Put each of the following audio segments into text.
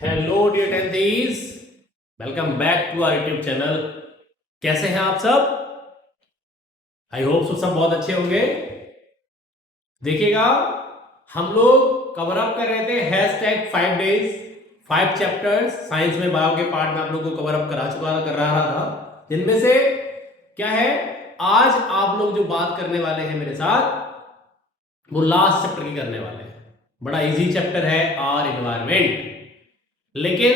Hello dear tenthies, welcome back to our YouTube channel. कैसे हैं आप सब? आई होप सब बहुत अच्छे होंगे। देखिएगा, हम लोग कवर अप कर रहे थे हैशटैग 5 डेज 5 चैप्टर्स। साइंस में बायो के पार्ट में आप लोगों को कवर अप कर रहा था, जिनमें से क्या है, आज आप लोग जो बात करने वाले हैं मेरे साथ, वो लास्ट चैप्टर की करने वाले हैं। बड़ा इजी चैप्टर है, आर एनवायरमेंट। लेकिन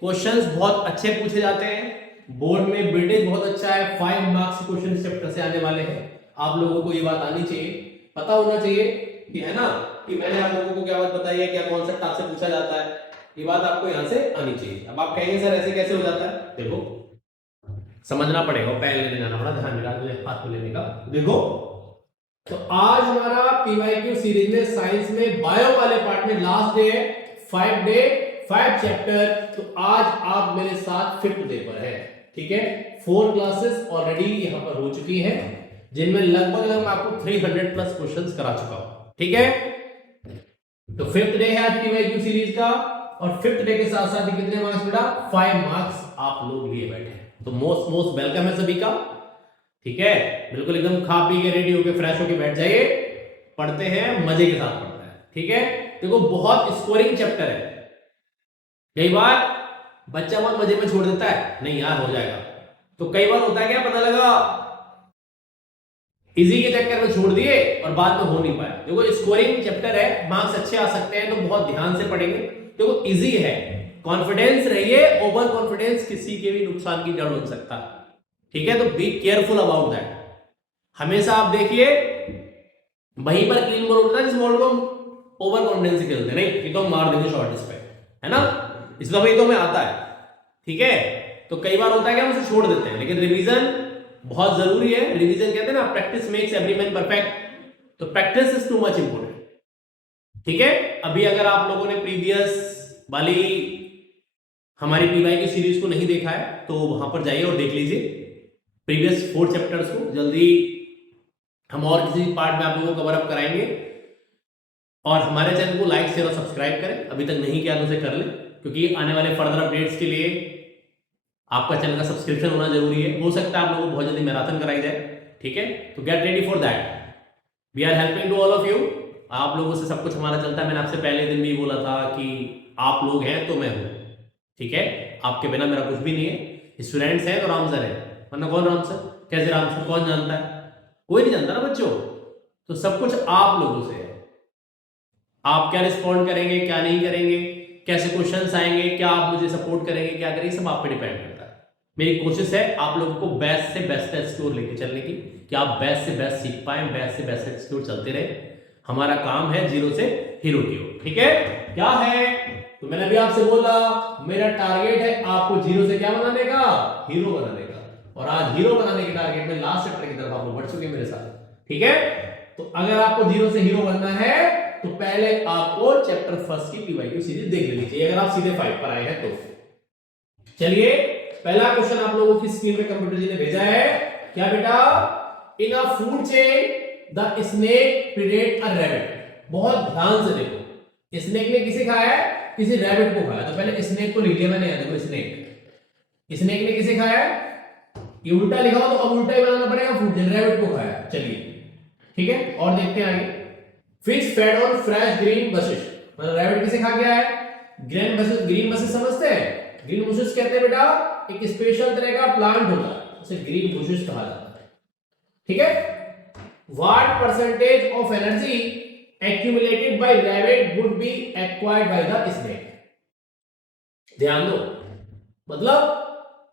क्वेश्चंस बहुत अच्छे पूछे जाते हैं, बोर्ड में वेटेज बहुत अच्छा है। 5 मार्क्स के क्वेश्चन इस चैप्टर से आने वाले हैं। आप लोगों को ये बात आनी चाहिए, पता होना चाहिए कि है ना, कि मैंने आप लोगों को क्या बात बताई है, क्या कॉन्सेप्ट आपसे पूछा जाता है, ये बात आपको यहां से आनी चाहिए। अब आप कहेंगे सर ऐसे कैसे हो जाता है? देखो, समझना पड़ेगा, पेन लेने जाना पड़ा, ध्यान मेरा मुझे हाथ में लेने का। देखो, तो आज हमारा पीवाईक्यू सीरीज में साइंस में बायो वाले पार्ट में लास्ट डे है, 5 डे 5 चैप्टर। तो आज आप मेरे साथ 5th डे पर है, ठीक है। 4 क्लासेस ऑलरेडी यहां पर हो चुकी हैं, जिनमें लगभग मैं आपको 300 प्लस क्वेश्चंस करा चुका हूं, ठीक है। तो 5th डे है आज पीवाईक्यू सीरीज का, और 5th डे के साथ साथ ही कितने मार्क्स बेटा? 5 मार्क्स आप लोग लिए बैठे हैं। तो मोस्ट वेलकम है सभी का, ठीक है। बिल्कुल एकदम खा पी के रेडी होके फ्रेश होके बैठ जाइए, पढ़ते हैं, मजे के साथ पढ़ते हैं, ठीक है। देखो, बहुत स्कोरिंग चैप्टर है। कई बार बच्चा बहुत मजे में छोड़ देता है, नहीं यार हो जाएगा। तो कई बार होता है क्या, पता लगा इजी के चक्कर में छोड़ दिए और बाद में हो नहीं पाया। देखो, स्कोरिंग चैप्टर है, मार्क्स अच्छे आ सकते हैं, तो बहुत ध्यान से पढ़ेंगे। देखो, इजी है, कॉन्फिडेंस रहिए। ओवर कॉन्फिडेंस किसी के भी नुकसान की जड़ बन सकता है, ठीक है। तो बी केयरफुल अबाउट दैट। हमेशा आप देखिए, वहीं पर क्लीन बॉल उठता है जिस बॉल को हम ओवर कॉन्फिडेंस से खेलते हैं, नहीं ये तो हम मार देंगे शॉर्ट इस पे, है ना, इसलिए भाई तो हमें आता है, ठीक है। तो कई बार होता है कि हम उसे छोड़ देते हैं, लेकिन रिवीजन बहुत जरूरी है। रिवीजन कहते हैं ना, practice makes every man perfect. तो practice is too much important, ठीक है। अभी अगर आप लोगों ने प्रीवियस वाली हमारी पीवाई की सीरीज को नहीं देखा है, तो वहां पर जाइए और देख लीजिए प्रीवियस 4 चैप्टर्स को। जल्दी हम और किसी पार्ट में आप लोगों को कवर अप कराएंगे। और हमारे चैनल को लाइक शेयर और सब्सक्राइब करें, अभी तक नहीं किया तो उसे कर लें, क्योंकि आने वाले फर्दर अपडेट्स के लिए आपका चैनल का सब्सक्रिप्शन होना जरूरी है। हो सकता है आप लोगों को बहुत जल्दी मैराथन कराई जाए, ठीक है। तो get ready for that, we are helping to all of you. आप लोगों से सब कुछ हमारा चलता है। मैंने आपसे पहले दिन भी बोला था कि आप लोग हैं तो मैं हूं, ठीक है। आपके बिना मेरा कुछ भी नहीं है। स्टूडेंट्स हैं तो राम सर है, वरना कौन राम सर? कैसे राम सर, कौन जानता है? कोई नहीं जानता ना बच्चों। तो सब कुछ आप लोगों से है। आप क्या रिस्पॉन्ड करेंगे, क्या नहीं करेंगे, कैसे क्वेश्चंस आएंगे, क्या आप मुझे सपोर्ट करेंगे, क्या करेंगे, सब आप पे डिपेंड करता है। मेरी कोशिश है आप लोगों को बेस्ट से बेस्ट एक्सप्लोर लेके चलने की, कि आप बेस्ट से बेस्ट सीख पाए, बेस्ट से बेस्ट एक्सप्लोर चलते रहे। हमारा काम है जीरो से हीरो की ओर, ठीक है। क्या है, तो मैंने अभी आपसे बोला, मेरा टारगेट है आपको जीरो से क्या बनाने का? हीरो बनाने का। और आज हीरो बनाने के टारगेट में लास्ट चैप्टर की तरफ आप लोग बढ़ चुके हैं मेरे साथ, ठीक है। तो अगर आपको जीरो से हीरो बनना है, तो पहले आपको चैप्टर फर्स्ट की पीवाईक्यू सीरीज देख लेनी चाहिए, अगर आप सीधे 5 पर आए हैं तो। चलिए, पहला क्वेश्चन आप लोगों की स्क्रीन पे कंप्यूटर जी ने भेजा है। क्या बेटा? In a food chain the snake predate a rabbit. बहुत ध्यान से देखो, स्नेक ने किसे खाया है? किसी रैबिट को खाया। तो पहले स्नेक को लिख लिया मैंने, देखो स्नेक, स्नेक ने किसे खाया? ये उल्टा लिखा हो तो अब उल्टा ही बनाना पड़ेगा, फूड चेन रैबिट को खाया। चलिए, ठीक है, और देखते हैं आगे। Fish fade on fresh green buses, मतलब रैबिट किसे खा गया है? Green buses. ग्रीन बशेस समझते हैं? ग्रीन बुशेस कहते हैं बेटा, एक स्पेशल तरह का प्लांट होता है, उसे ग्रीन बुशेस कहा जाता है, ठीक है। What percentage of energy accumulated by rabbit would be acquired by the snake? ध्यान दो, मतलब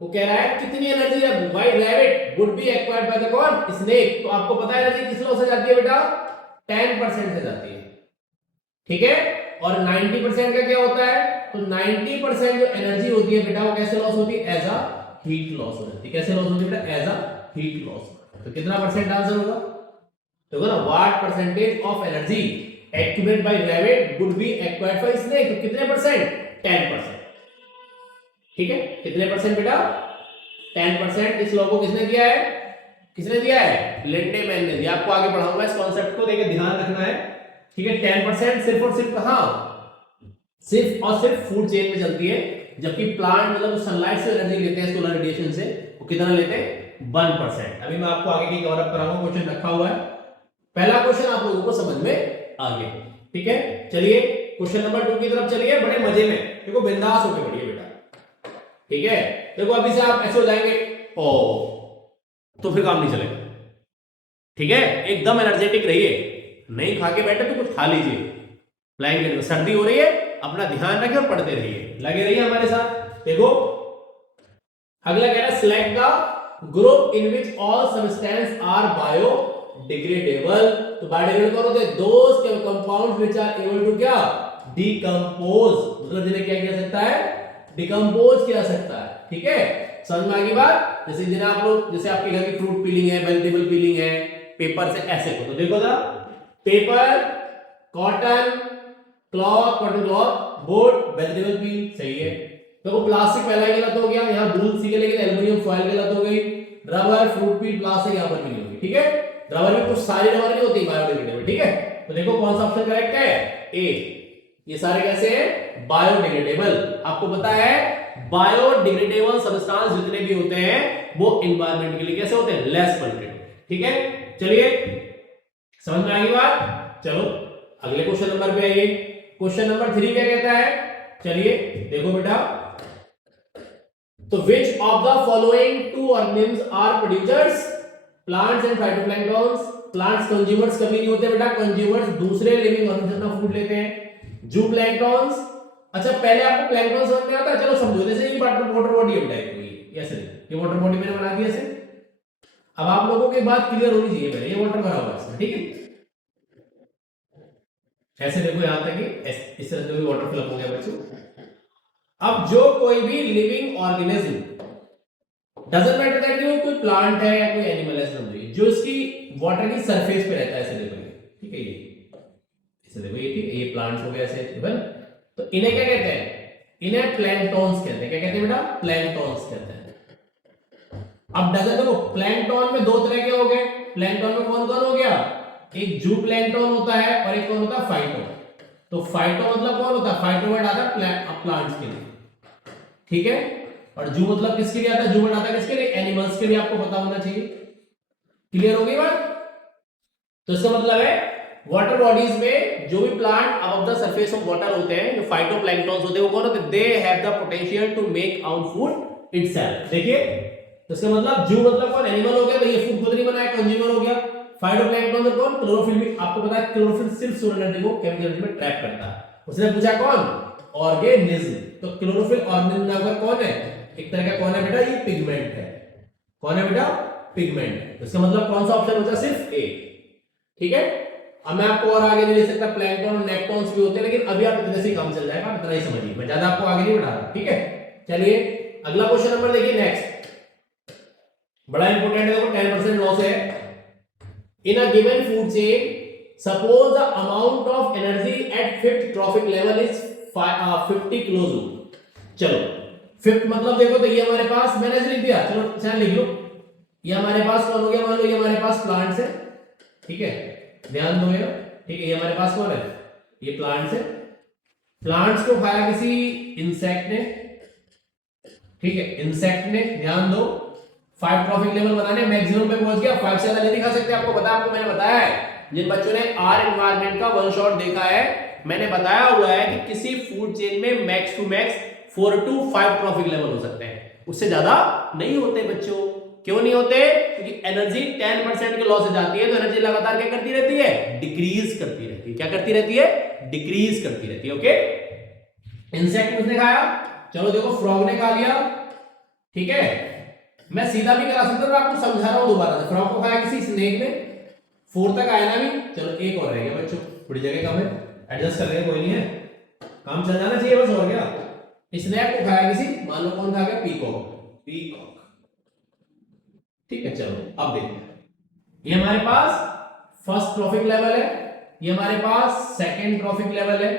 वो कह रहा है कितनी एनर्जी है by rabbit would be acquired by the कौन? स्नेक। तो आपको पता है एनर्जी किस लॉ से जाती है बेटा? 10% से जाती है, ठीक है। और 90% का क्या होता है? तो 90% जो एनर्जी होती है बेटा, वो कैसे लॉस होती है? एज अ हीट लॉस हो जाती है। कैसे लॉस होती है बेटा? As a heat loss. तो कितना परसेंट आंसर होगा? तो ना, what percentage of energy accumulated by rabbit would be acquired by snake? तो कितने परसेंट? 10%, ठीक है। कितने परसेंट बेटा? 10%। इस लॉ को किसने दिया है? किसने दिया है? लेंडेमैन ने दिया। आपको आगे पढ़ाऊंगा इस कॉन्सेप्ट को, देखिए ध्यान रखना है, ठीक है। 10% सिर्फ और सिर्फ कहां? सिर्फ और सिर्फ फूड चेन में चलती है, जबकि प्लांट मतलब सनलाइट से एनर्जी लेते हैं, सोलर रेडिएशन से, वो कितना लेते हैं 1%। अभी मैं आपको आगे की कवर अप कराऊंगा, क्वेश्चन रखा हुआ है। पहला क्वेश्चन आप लोगों को समझ में आ गया, ठीक है। चलिए क्वेश्चन नंबर 2 की तरफ चलिए, बड़े मजे में, देखो बिंदास होके पढ़िए बेटा, ठीक है। देखो अभी से आप ऐसे हो जाएंगे ओ, तो फिर काम नहीं चलेगा, ठीक है। एकदम एनर्जेटिक रहिए, नहीं खा के बैठे तो कुछ खा लीजिए, ब्लैंकेट में सर्दी हो रही है, अपना ध्यान रखिए और पढ़ते रहिए, लगे रहिए हमारे साथ। देखो अगला कह रहा है select the group in which all substance are biodegradable. तो बायोडिग्रेडेबल कौन होते हैं? Those compounds which are able to क्या डिकम्पोज, मतलब जिन्हें क्या किया सकता है डिकम्पोज किया सकता है, ठीक है। समझ में आ गई बात? जैसे जिन्हें आप लोग, जैसे आपके घर की फ्रूट पीलिंग है, वेजिटेबल पीलिंग है, पेपर से ऐसे को, तो देखो ना paper, cotton cloth, cotton cloth, board, vegetable peel, सही है। तो प्लास्टिक पहला ही गलत हो गया, यहाँ दूध सी के लेकिन एल्युमिनियम फॉइल गलत हो गई, रबर, फ्रूट पील, प्लास्टिक यहाँ पर नहीं होगी, ठीक है। रबर में कुछ सारी रबर नहीं होती बायोडिग्रेडेबल, ठीक है। तो देखो कौन सा ऑप्शन करेक्ट है? ए। ये सारे कैसे हैं? बायोडिग्रेडेबल। आपको पता है बायोडिग्रेडेबल सब्सटेंस जितने भी होते हैं वो एनवायरनमेंट के लिए कैसे होते हैं? लेस पॉल्यूटेड, ठीक है। चलिए समझ में आ गई बात? चलो अगले क्वेश्चन नंबर पे आइए। क्वेश्चन नंबर 3 क्या कहता है? चलिए देखो बेटा, तो which of the following two organisms are producers? Plants and phytoplanktons. Plants consumers कभी नहीं होते बेटा, consumers दूसरे लिविंग ऑर्गेनिज्म का फूड लेते हैं। जूप्लैंक्टन्स, अच्छा पहले आपको प्लैंक्टन समझ में आता है, चलो समझो, जैसे ये वाटर बॉडी है टाइप की, ऐसे ये वाटर बॉडी मैंने बना दी ऐसे। अब आप लोगों की बात क्लियर होनी चाहिए, पहले ये वाटर भरा हुआ है इसमें, ठीक है। ऐसे देखो यहां तक कि इस तरह से वाटर फिल हो गया बच्चों। अब जो कोई भी living organism, doesn't matter that वो कोई प्लांट है या कोई एनिमल है, समझिए जो इसकी वाटर की सरफेस पे रहता है, ऐसे देखो, ठीक है, ये ऐसे देखो, ये ठीक है, ये प्लांट्स हो गया ऐसे, इवन तो इन्हें क्या कहते हैं? इन्हें प्लैंक्टन्स कहते हैं। क्या कहते हैं बेटा? प्लैंक्टन्स कहते हैं। अब डजन देखो, प्लैंक्टन में दो तरह के हो गए। प्लैंक्टन में कौन कौन हो गया? एक जूप्लैंक्टन होता है और एक कौन होता है? फाइटो। तो फाइटो मतलब कौन होता है? फाइटो वर्ड आता है प्लांट्स के लिए, ठीक है। और जू मतलब किसके लिए आता है? जू वर्ड आता है किसके लिए? एनिमल्स के लिए। आपको पता होना चाहिए। क्लियर हो गई बात? तो इसका मतलब है वाटर बॉडीज में जो भी plant above the surface of water होते हैं, जो फाइटोप्लैंक्टन्स होते हैं, वो कौन होते हैं? They have the potential to make out food itself. देखिए तो इसका मतलब जू मतलब कौन? एनिमल हो गया, तो ये फूड खुद नहीं बनाया, कंज्यूमर हो गया। फाइटोप्लैंक्टन मतलब कौन? क्लोरोफिल भी। आपको पता है क्लोरोफिल सिर्फ सोलर एनर्जी को केमिकल एनर्जी में ट्रैप करता है। उसने पूछा कौन? ऑर्गेनिज्म। तो क्लोरोफिल ऑर्गेनिज्म नाम का कौन है? एक तरह का कौन है बेटा? ये पिगमेंट है। कौन है बेटा? पिगमेंट। इसका मतलब कौन सा ऑप्शन बचा? सिर्फ ए, ठीक है। अब मैं आपको और आगे नहीं ले सकता, प्लैंक्टन और नेक्टॉन्स भी होते हैं, लेकिन अभी आप इतने से काम चल जाएगा, इतना ही समझिए, मैं ज्यादा आपको आगे नहीं बढ़ा रहा, ठीक है। चलिए अगला क्वेश्चन नंबर देखिए, नेक्स्ट बड़ा इंपॉर्टेंट है, देखो 10% लॉस है। In a given food chain suppose the amount of energy at fifth trophic level is 50 kilojoule. चलो फिफ्थ मतलब देखो, तो ये हमारे पास मैंने लिख दिया, चलो चाहे लिख लो। ये हमारे पास कौन हो गया? मान लो ये हमारे पास प्लांट्स है, ठीक है, ध्यान दो यार, ठीक है। ये हमारे पास कौन है? ये प्लांट्स है। प्लांट्स को खाया किसी इंसेक्ट ने, ठीक है, इंसेक्ट ने, ध्यान दो। 5 ट्रॉफिक लेवल बनाने, मैक्सिमम पे पहुंच गया, 5 से ज्यादा नहीं दिखा सकते। आपको पता, आपको मैंने बताया है, जिन बच्चों ने आर एनवायरनमेंट का वन शॉट देखा है, मैंने बताया हुआ है कि किसी फूड चेन में max to max 4 to 5 trophic level हो सकते हैं, उससे ज्यादा नहीं होते बच्चों। क्यों नहीं होते? क्योंकि एनर्जी 10% के लॉस से जाती है, तो एनर्जी लगातार क्या करती रहती है? डिक्रीज करती रहती है। क्या करती रहती है? डिक्रीज करती रहती है, ओके। इंसेक्ट किसने खाया? चलो देखो, फ्रॉग ने खा लिया, ठीक है। मैं सीधा भी करा सकता हूं, आपको समझा रहा हूं दोबारा। फ्रॉग को खाया किसी स्नेक ने, 4 तक आया ना भी। चलो एक और रह गया बच्चों, थोड़ी जगह कम है, एडजस्ट कर लेंगे, कोई नहीं है, काम चल जाना चाहिए बस, और क्या। स्नेक को खाया किसी, मान लो कौन खा गया? पीकॉक। पीकॉक, ठीक है। चलो अब देखते हैं, ये हमारे पास फर्स्ट ट्रॉफिक लेवल है, ये हमारे पास सेकंड ट्रॉफिक लेवल है,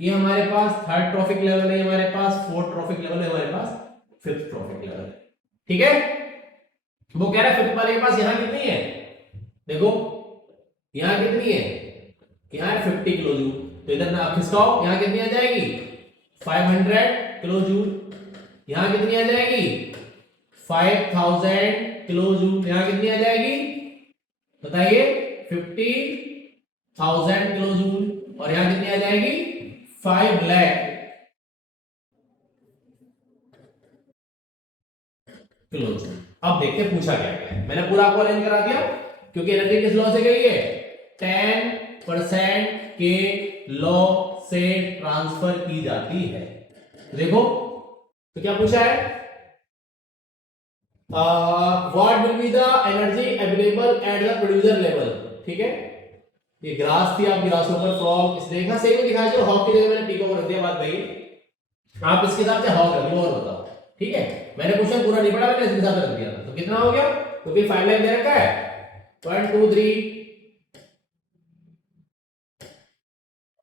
ये हमारे पास थर्ड ट्रॉफिक लेवल है, हमारे पास फोर्थ ट्रॉफिक लेवल है, हमारे पास फिफ्थ ट्रॉफिक लेवल है, ठीक है। वो कह रहा है फिफ्थ वाले के पास यहां कितनी है? देखो यहां कितनी है? यहां 50 किलो जूल, तो इधर ना खिसकाओ, यहां कितनी आ जाएगी? 500 किलो जूल। यहां कितनी आ जाएगी 5000 किलो जूल। यहां कितनी आ जाएगी बताइए 50,000 किलो जूल। और यहां कितनी आ जाएगी 5 लाख किलो जूल। अब देखते पूछा क्या है। मैंने पूरा आपको अरेंज करा दिया क्योंकि एनर्जी किस लॉ से गई है 10% के लॉ से ट्रांसफर की जाती है। तो देखो तो क्या पूछा है what will be the energy available at the producer level. ठीक है ये ग्रास थी आप ग्रास ऊपर फ्रॉग इस देखा सही में दिखाया जो हॉक की जगह मैंने पीको को रख दिया। बात भाई आप इसके हिसाब से हॉक रख लो और बताओ। ठीक है मैंने क्वेश्चन पूरा नहीं पढ़ा मैंने इसके हिसाब से रख दिया था। तो कितना हो गया तो फिर 5 लाख दे रखा है 0.23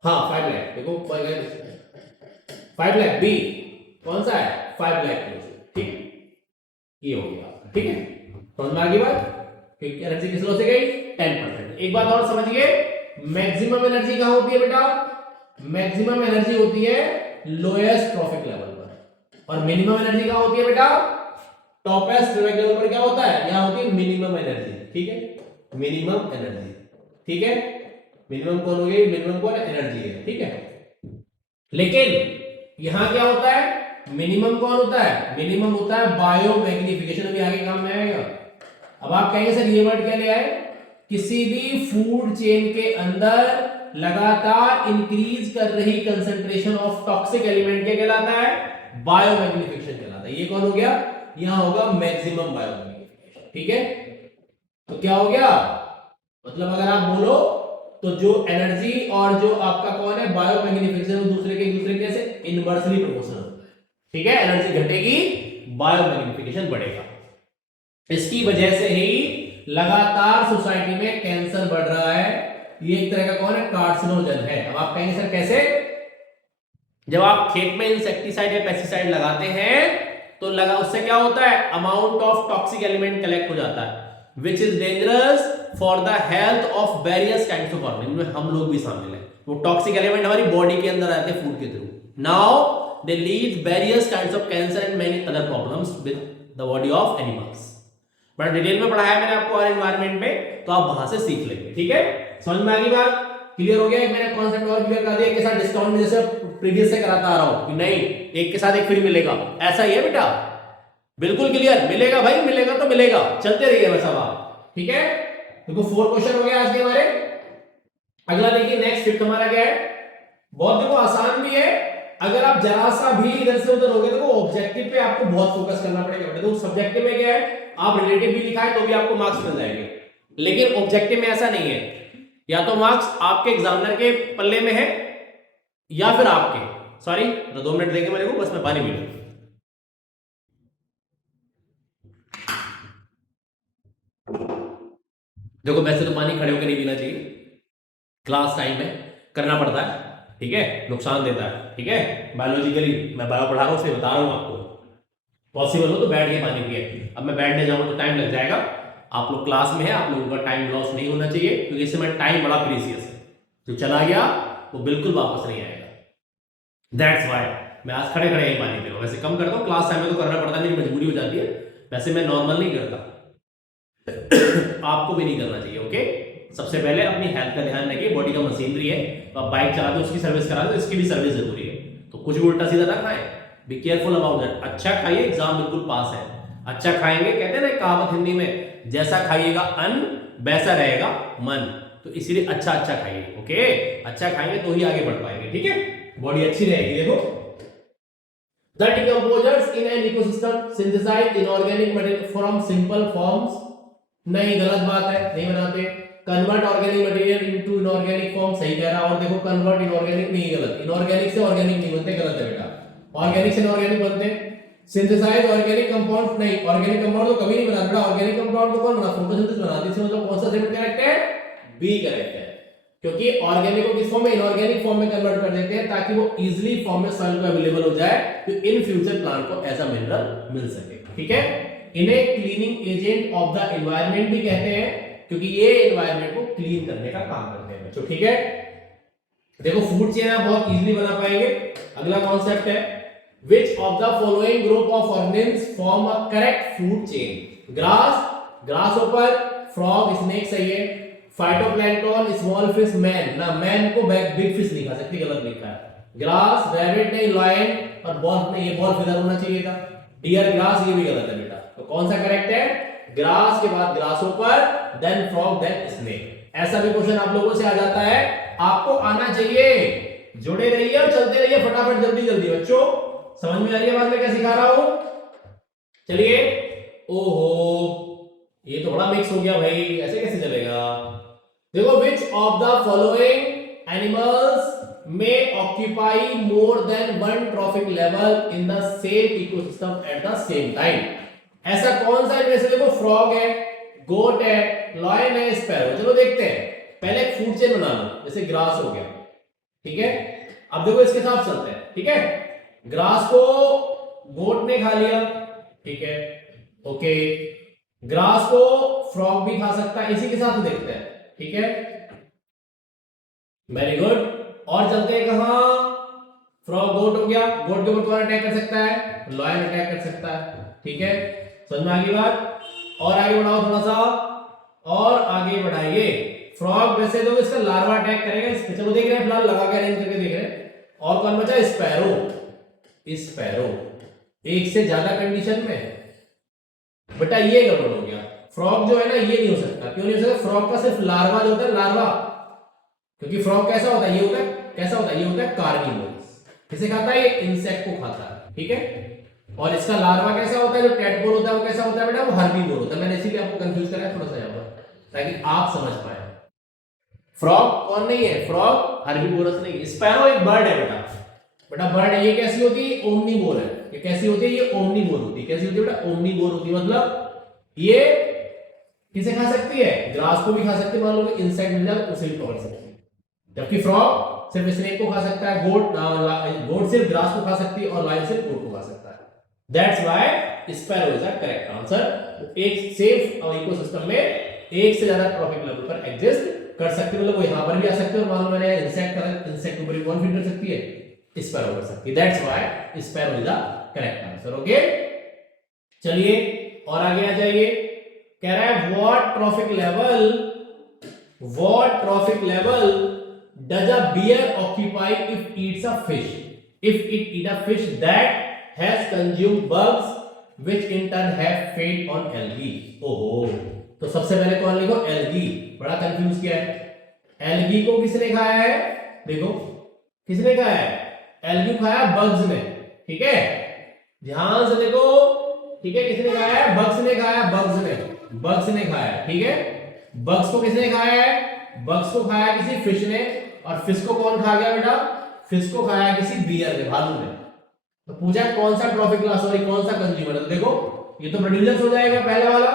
हाँ 5 लाख देखो 5 लाख बी कौन सा है 5 लाख किलो। ठीक है ये हो गया आपका। ठीक है समझ में आ गई बात क्योंकि एनर्जी किस लॉ से गई 10%। एक बात और समझिए मैक्सिमम एनर्जी कहां होती है बेटा मैक्सिमम एनर्जी होती है लोएस्ट ट्रॉफिक लेवल पर और मिनिमम एनर्जी कहां होती है बेटा टॉपेस्ट ट्रॉफिक लेवल पर। क्या होता है यहां होती है मिनिमम एनर्जी। ठीक है मिनिमम एनर्जी। ठीक है मिनिमम कौन हो गई मिनिमम कौन एनर्जी है। ठीक है लेकिन यहां क्या होता है मिनिमम कौन होता है मिनिमम होता है बायो मैग्निफिकेशन। अभी आगे काम में आएगा। अब आप कहेंगे सर ये वर्ड क्या ले आए किसी भी फूड चेन के अंदर लगातार इंक्रीज कर रही कंसंट्रेशन ऑफ टॉक्सिक एलिमेंट क्या कहलाता है बायो मैग्निफिकेशन कहलाता है। ये कौन हो गया यहां होगा मैक्सिमम बायो मैग्निफिकेशन। ठीक है तो क्या हो गया मतलब अगर आप बोलो तो जो एनर्जी और जो आपका कौन है बायो मैग्निफिकेशन दूसरे के कैसे इनवर्सली प्रोपोर्शनल। ठीक है एनर्जी घटेगी बायो मैग्निफिकेशन बढ़ेगा। इसकी वजह से ही लगातार सोसाइटी में कैंसर बढ़ रहा है। ये एक तरह का कौन है कार्सिनोजन है। अब आप कहेंगे सर कैसे जब आप खेत में इंसेक्टिसाइड या पेस्टिसाइड लगाते हैं तो लगा उससे क्या होता है amount of toxic element collect हो जाता है which is dangerous for the health of various kinds of organism में हम लोग भी शामिल हैं। वो टॉक्सिक एलिमेंट हमारी बॉडी के अंदर आते हैं फूड के through. Now they lead various kinds of cancer and many other problems with the body of animals. बड़ा डिटेल में पढ़ाया मैंने आपको और एनवायरनमेंट में तो आप वहां से सीख लेंगे। ठीक है समझ में आ गई बात क्लियर हो गया। मैंने कॉन्सेप्ट और क्लियर कर दिया एक के साथ डिस्काउंट में जैसे प्रीवियस से कराता आ रहा हूं कि नहीं एक के साथ एक फ्री मिलेगा ऐसा ही है बेटा बिल्कुल क्लियर मिलेगा भाई मिलेगा तो मिलेगा चलते रहिए बस अब आप। ठीक है देखो 4 क्वेश्चन हो गए आज के हमारे। अगला देखिए नेक्स्ट फिफ्थ हमारा क्या है बहुत देखो आसान भी है। अगर आप जरा सा भी इधर से उधर हो गए तो ऑब्जेक्टिव पे आपको बहुत फोकस करना पड़ेगा। देखो सब्जेक्टिव में क्या है आप रिलेटिव भी लिखा है तो भी आपको मार्क्स मिल जाएंगे लेकिन ऑब्जेक्टिव में ऐसा नहीं है या तो मार्क्स आपके एग्जामिनर के पल्ले में है या फिर आपके सॉरी 2 मिनट देंगे मेरे को बस मैं पानी पी लूं। देखो वैसे तो पानी खड़े होकर नहीं पीना चाहिए क्लास टाइम में करना पड़ता है। ठीक है नुकसान देता है। ठीक है बायोलॉजिकली मैं बायो पढ़ा रहा हूं इसलिए बता रहा हूं आपको पॉसिबल हो तो बैठ के पानी पिए। अब मैं बैठने जाऊंगा तो टाइम लग जाएगा आप लोग क्लास में है आप लोगों का टाइम लॉस नहीं होना चाहिए क्योंकि इस समय टाइम बड़ा प्रीसियस है जो चला गया वो बिल्कुल वापस नहीं आएगा। दैट्स व्हाई मैं आज खड़े खड़े ही पानी पी रहा हूं। वैसे कम करता हूं क्लास टाइम में तो करना पड़ता है मेरी मजबूरी हो जाती है वैसे मैं नॉर्मल नहीं करता आपको भी नहीं करना चाहिए। ओके सबसे पहले अपनी हेल्थ का ध्यान रखिए बॉडी का मशीनरी है तो आप बाइक चलाते हो उसकी सर्विस करा दो इसकी भी सर्विस जरूरी है तो कुछ भी उल्टा सीधा ना खाएं बी केयरफुल अबाउट दैट। अच्छा खाइए एग्जाम बिल्कुल पास है। अच्छा खाएंगे कहते हैं ना कहावत हिंदी में जैसा खाइएगा अन्न वैसा रहेगा मन तो इसीलिए अच्छा खाइए। ओके अच्छा खाएंगे तो ही आगे बढ़ पाएंगे। ठीक है बॉडी अच्छी रहेगी। देखो the decomposers in an ecosystem synthesize inorganic material from simple forms. नहीं गलत बात है नहीं बनाते। Convert organic material into inorganic form सही कह रहा और देखो कन्वर्ट इनऑर्गेनिक नहीं गलत इनऑर्गेनिक से ऑर्गेनिक नहीं बनते गलत है बेटा ऑर्गेनिक से इनऑर्गेनिक बनते हैं। सिंथेसाइज ऑर्गेनिक कंपाउंड नहीं ऑर्गेनिक कंपाउंड तो कभी नहीं बनाता बेटा ऑर्गेनिक कंपाउंड को कौन बना फोटोसिंथेसिस बनाती है मतलब कौन सा स्टेटमेंट करेक्ट है बी करेक्ट है क्योंकि ऑर्गेनिक को किस फॉर्म में इनऑर्गेनिक फॉर्म में कन्वर्ट कर देते हैं ताकि वो इजीली फॉर्म में सॉइल में अवेलेबल हो जाए तो इन फ्यूचर प्लांट को एज अ मिनरल मिल सके। ठीक है इन्हें cleaning agent of the environment भी कहते हैं क्योंकि ये एनवायरनमेंट को क्लीन करने का काम करते हैं बच्चों। ठीक है देखो फूड चेन आप बहुत इजीली बना पाएंगे अगला कॉन्सेप्ट है which of the following group of organism form a correct food chain. Grasshopper, frog, snake सही है। फाइटोप्लैंक्टन, स्मॉल फिश, मैन ना, मैन को बिग फिश नहीं खा सकती, गलत लिखा है। ग्रास, रैबिट नहीं, लायन और बॉल नहीं, ये बॉल फिदर होना चाहिए था। डियर, ग्रास, ये भी गलत है बेटा। तो कौन सा करेक्ट है? ग्रास के बाद grasshopper, then frog, then snake. ऐसा भी क्वेश्चन आप लोगों से आ जाता है, आपको आना चाहिए। जुड़े रहिए और चलते रहिए फटाफट, जल्दी जल्दी बच्चों। समझ में आ रही है बात मैं क्या सिखा रहा हूं? चलिए। ओहो, ये तो बड़ा मिक्स हो गया भाई, ऐसे कैसे चलेगा? देखो, which of the following animals में occupy more than one trophic level in the same ecosystem at the same time. ऐसा कौन सा इनमें से? देखो, फ्रॉग है, गोट है, लॉयन है, स्पैरो। चलो देखते हैं, पहले एक फूड चेन बना लो, जैसे ग्रास हो गया, ठीक है। अब देखो इसके साथ चलते हैं, ठीक है। ग्रास को गोट ने खा लिया, ठीक है, ओके। ग्रास को फ्रॉग भी खा सकता है, इसी के साथ देखते हैं, ठीक है, वेरी गुड। और चलते हैं कहां? फ्रॉग गोट हो गया, गोट के ऊपर कौन अटैक कर सकता है? लॉयन अटैक कर सकता है, ठीक है। समझ में आ गई बात? और आगे बढ़ाओ थोड़ा सा, और आगे बढ़ाइए। फ्रॉग वैसे तो इसका लार्वा अटैक करेगा इस पे, चलो देख रहे हैं, फिलहाल लगा के अरेंज करके देख रहे हैं। और कौन बचा? स्पैरो। स्पैरो एक से ज्यादा कंडीशन में बेटा ये गड़बड़ हो गया। फ्रॉग जो है ना, ये नहीं हो सकता। क्यों नहीं हो सकता? फ्रॉग का सिर्फ लार्वा जो होता है, लार्वा, क्योंकि फ्रॉग कैसा होता है? ये होता है, कैसा होता है? ये होता है कार्निवोरस। किसे खाता है? ये इंसेक्ट को खाता है, ठीक है। और इसका लार्वा कैसा होता है? जो टेडपोर होता है वो कैसा होता है बेटा? वो हर्बीवोर होता है। मैंने इसीलिए आपको कंफ्यूज कराया थोड़ा सा यहाँ पर, ताकि आप समझ पाए। फ्रॉग कौन नहीं है? फ्रॉग हर्बीवोरस नहीं। स्पैरो एक बर्ड है बेटा, बेटा बर्ड है। ये कैसी होती है? ओमनीवोर है। ये कैसी होती है? ये ओमनीवोर होती है। कैसी होती है बेटा? ओमनीवोर होती है। मतलब ये किसे खा सकती है? ग्रास को भी खा सकती है, मान लो कि इंसेक्ट मिल जाए उसे भी पकड़ सकती है। जबकि फ्रॉग सिर्फ स्नेक को खा सकता है, गोट सिर्फ ग्रास को खा सकती है, और लायन सिर्फ गोट को खा सकता है। That's why sparrow is the correct answer. एक सेफ इकोसिस्टम में एक से ज्यादा ट्रॉफिक लेवल पर एग्जिस्ट कर सकते हैं, मतलब वो यहां पर भी आ सकते हैं, और मान लो मैंने इंसेक्ट ऊपर कौन फीड कर सकती है? स्पैरो कर सकती है। That's why sparrow is the correct answer. Okay, चलिए और आगे आ जाइए। कह रहा है what trophic level does a bear occupy if eats a fish? If it eat a fish that has consumed bugs which in turn have fed on algae. ओहो, तो सबसे पहले कौन लिखो? एल्गी। बड़ा कंफ्यूज किया है। एल्गी को किसने खाया है? देखो किसने खाया है? एल्गी खाया बग्स ने, ठीक है, ध्यान से देखो, ठीक है। किसने खाया है? बग्स ने खाया, बग्स ने खाया, ठीक है। बग्स को किसने खाया है? बग्स को खाया किसी फिश ने, और फिश को कौन खा गया बेटा? फिश को खाया किसी बियर ने, भालू ने। तो पूछा कौन सा ट्रॉफिक क्लास, सॉरी कौन सा कंज्यूमर है? तो देखो ये तो प्रोड्यूसर हो जाएगा पहला वाला,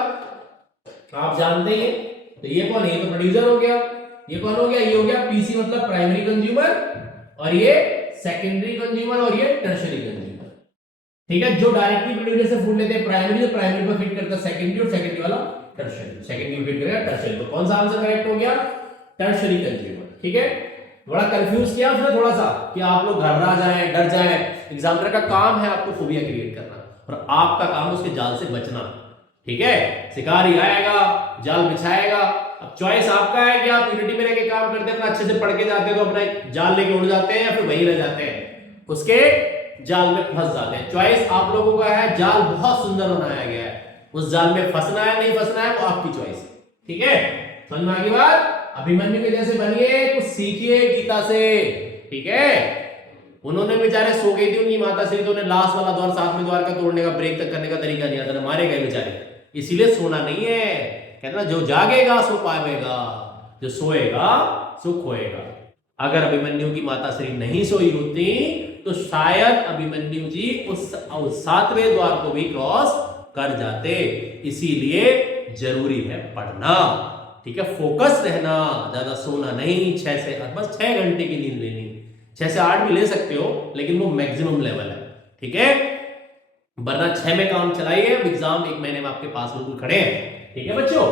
आप जानते ही हैं। तो ये कौन है? ये तो प्रोड्यूसर हो गया। ये कौन हो गया? ये हो गया पीसी, मतलब प्राइमरी कंज्यूमर, और ये सेकेंडरी कंज्यूमर, और ये टर्शियरी कंज्यूमर, ठीक है। जो डायरेक्टली प्रोड्यूसर से फूड लेते हैं प्राइमरी, जो प्राइमरी पर फीड करता है सेकेंडरी, और सेकेंडरी वाला टर्शियरी, सेकेंडरी फीड करेगा टर्शियरी। तो कौन सा आंसर करेक्ट हो गया? टर्शियरी कंज्यूमर, ठीक है। बड़ा कंफ्यूज किया उसने थोड़ा सा कि आप लोग घबरा जाएं, डर जाएं। एग्जामिनर का काम है आपको फोबिया क्रिएट करना, और आपका काम है उसके जाल से बचना, ठीक है। शिकारी आएगा, जाल बिछाएगा, अब चॉइस आपका है कि आप यूनिटी में रह के काम करते हैं, अपना अच्छे से पढ़ के जाते हैं तो अपना जाल लेके उड़ जाते हैं, या फिर वहीं रह जाते हैं, उसके जाल में फंस जाते हैं। चॉइस आप लोगों का है। जाल बहुत सुंदर बनाया गया है, उस जाल में फंसना है नहीं फंसना है वो आपकी चॉइस है, ठीक है। समझ में आ गई बात? अभिमन्यु के जैसे बनिए, कुछ सीखिए गीता से, ठीक है। उन्होंने बेचारे सो गई थी उनकी माता श्री, तो उन्हें लास्ट वाला द्वार, सातवें द्वार का तोड़ने का, ब्रेक तक करने का तरीका नहीं आता, मारे गए बेचारे। इसीलिए सोना नहीं है, कहते ना जो जागेगा सो पावेगा, जो सोएगा सो खोएगा। अगर अभिमन्यु की माता श्री नहीं सोई होती तो शायद अभिमन्यु जी उस सातवें द्वार को भी क्रॉस कर जाते। इसीलिए जरूरी है पढ़ना, ठीक है, फोकस रहना, ज्यादा सोना नहीं। 6 से बस 6 घंटे की नींद लेनी, 6 से 8 भी ले सकते हो, लेकिन वो मैक्सिमम लेवल है, ठीक है। वरना 6 में काम चलाइए, एग्जाम 1 महीने में आपके पास बिल्कुल खड़े हैं, ठीक है बच्चों।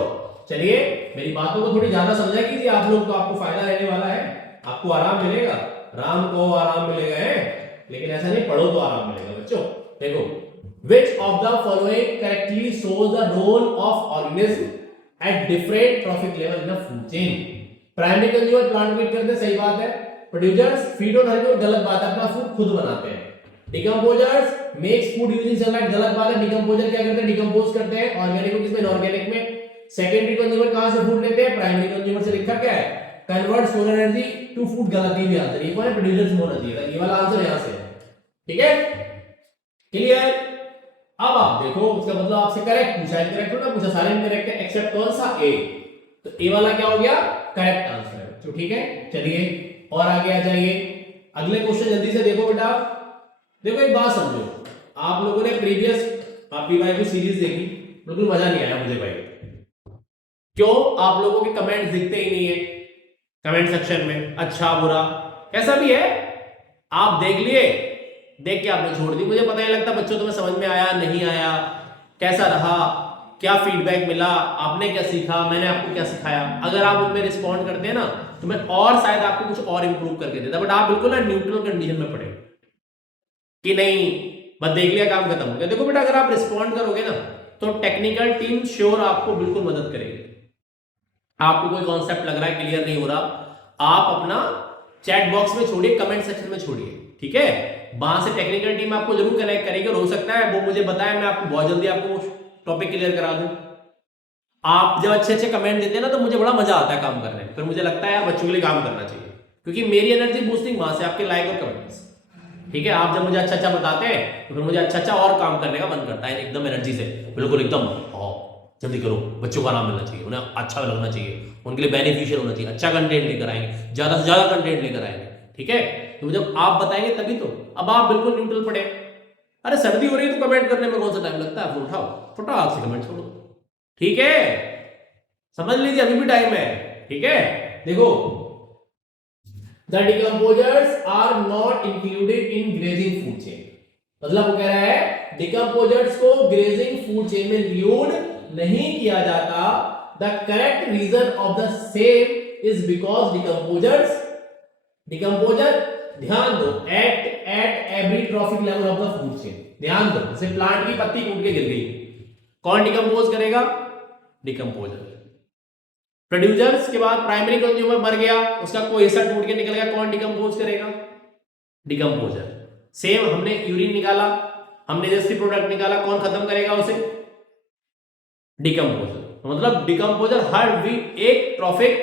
चलिए मेरी बातों को थोड़ी ज्यादा समझा कीजिए आप लोग, तो आपको फायदा रहने वाला है, आपको आराम मिलेगा, राम को आराम मिलेगा है। लेकिन ऐसा नहीं, पढ़ो तो आराम मिलेगा बच्चों। देखो, which of the following correctly shows the role of organism at different trophic level in a food chain? Primary consumer plant meat करते हैं, सही बात है। प्रोड्यूसर्स फीड ऑन हर्बी, गलत बात है, अपना फूड खुद बनाते हैं। Decomposers makes food using sunlight, गलत बात है। डिकम्पोजर क्या करते हैं? डिकम्पोज करते हैं। ऑर्गेनिक को किसमें? इनऑर्गेनिक में। सेकेंडरी कंज्यूमर कहां से फूड लेते हैं? प्राइमरी कंज्यूमर से। लिखा क्या है? Convert solar energy to food, गलत ही भी आंसर। ये कौन है? प्रोड्यूसर्स होना चाहिए था, ये वाला आंसर यहां से है। ठीक है, क्लियर? अब आप देखो, उसका मतलब आपसे करेक्ट पूछा है, करेक्ट ना पूछा, सारे करेक्ट है एक्सेप्ट कौन सा? ए। तो ए वाला क्या हो गया? करेक्ट आंसर है। तो ठीक है, चलिए और आगे आ जाइए। अगले क्वेश्चन जल्दी से देखो बेटा। देखो एक बात समझो, आप लोगों ने प्रीवियस पीवाई की सीरीज देखी, बिल्कुल मजा नहीं आया मुझे भाई। क्यों? आप लोगों के कमेंट्स दिखते ही नहीं है कमेंट सेक्शन में, अच्छा बुरा कैसा भी है आप देख लिए, देख के आपने छोड़ दी। मुझे पता नहीं लगता बच्चों तुम्हें समझ में आया नहीं आया, कैसा रहा, क्या फीडबैक मिला, आपने क्या सीखा, मैंने आपको क्या सिखाया। अगर आप उनमें रिस्पॉन्ड करते हैं ना तो मैं और शायद आपको कुछ और इंप्रूव करके देता, बट आप बिल्कुल ना न्यूट्रल कंडीशन में पड़े कि नहीं बस देख लिया काम खत्म हो गया। देखो बेटा, अगर आप रिस्पॉन्ड करोगे ना तो टेक्निकल टीम श्योर आपको बिल्कुल मदद करेगी। आपको कोई कॉन्सेप्ट लग रहा है क्लियर नहीं हो रहा, आप अपना चैट बॉक्स में छोड़िए, कमेंट सेक्शन में छोड़िए, ठीक है? वहां से टेक्निकल टीम आपको जरूर कनेक्ट करेगी और हो सकता है वो मुझे बताए, मैं आपको बहुत जल्दी आपको टॉपिक क्लियर करा दूं। आप जब अच्छे अच्छे कमेंट देते हैं ना तो मुझे बड़ा मजा आता है काम करने में, फिर मुझे लगता है यार बच्चों के लिए काम करना चाहिए, क्योंकि मेरी एनर्जी बूस्टिंग वहां से आपके लाइक और कमेंट्स। ठीक है, आप जब मुझे अच्छा अच्छा बताते हैं तो फिर मुझे अच्छा अच्छा और काम करने का मन करता है एकदम एनर्जी से, बिल्कुल एकदम जल्दी करो, बच्चों का नाम मिलना चाहिए, उन्हें अच्छा लगना चाहिए, उनके लिए बेनिफिशियल होना चाहिए, अच्छा कंटेंट लेकर आएंगे, ज्यादा से ज्यादा कंटेंट लेकर आएंगे। ठीक है, तो जब आप बताएंगे तभी तो। अब आप बिल्कुल न्यूट्रल पड़े, अरे सर्दी हो रही है तो कमेंट करने में कौन सा टाइम लगता है, उठाओ फटाक से कमेंट छोड़ो। ठीक है, समझ लीजिए अभी भी टाइम है। ठीक है, देखो, the decomposers are not included in grazing food chain, मतलब वो कह रहा है डिकम्पोजर्स को ग्रेजिंग फूड चेन में इंक्लूड नहीं किया जाता। The correct reason of the same is because decomposer ध्यान दो at every trophic level of the food chain. ध्यान दो, जैसे प्लांट की पत्ती टूट के गिर गई, कौन डिकम्पोज करेगा? डिकम्पोजर। प्रोड्यूसर्स के बाद प्राइमरी कंज्यूमर मर गया, उसका कोई हिस्सा टूट के निकल गया, कौन डिकम्पोज करेगा? डिकम्पोजर। सेम हमने यूरिन निकाला, हमने जैसे प्रोडक्ट निकाला, कौन खत्म करेगा उसे? डिकम्पोजर। मतलब डिकम्पोजर हर वीक एक ट्रॉफिक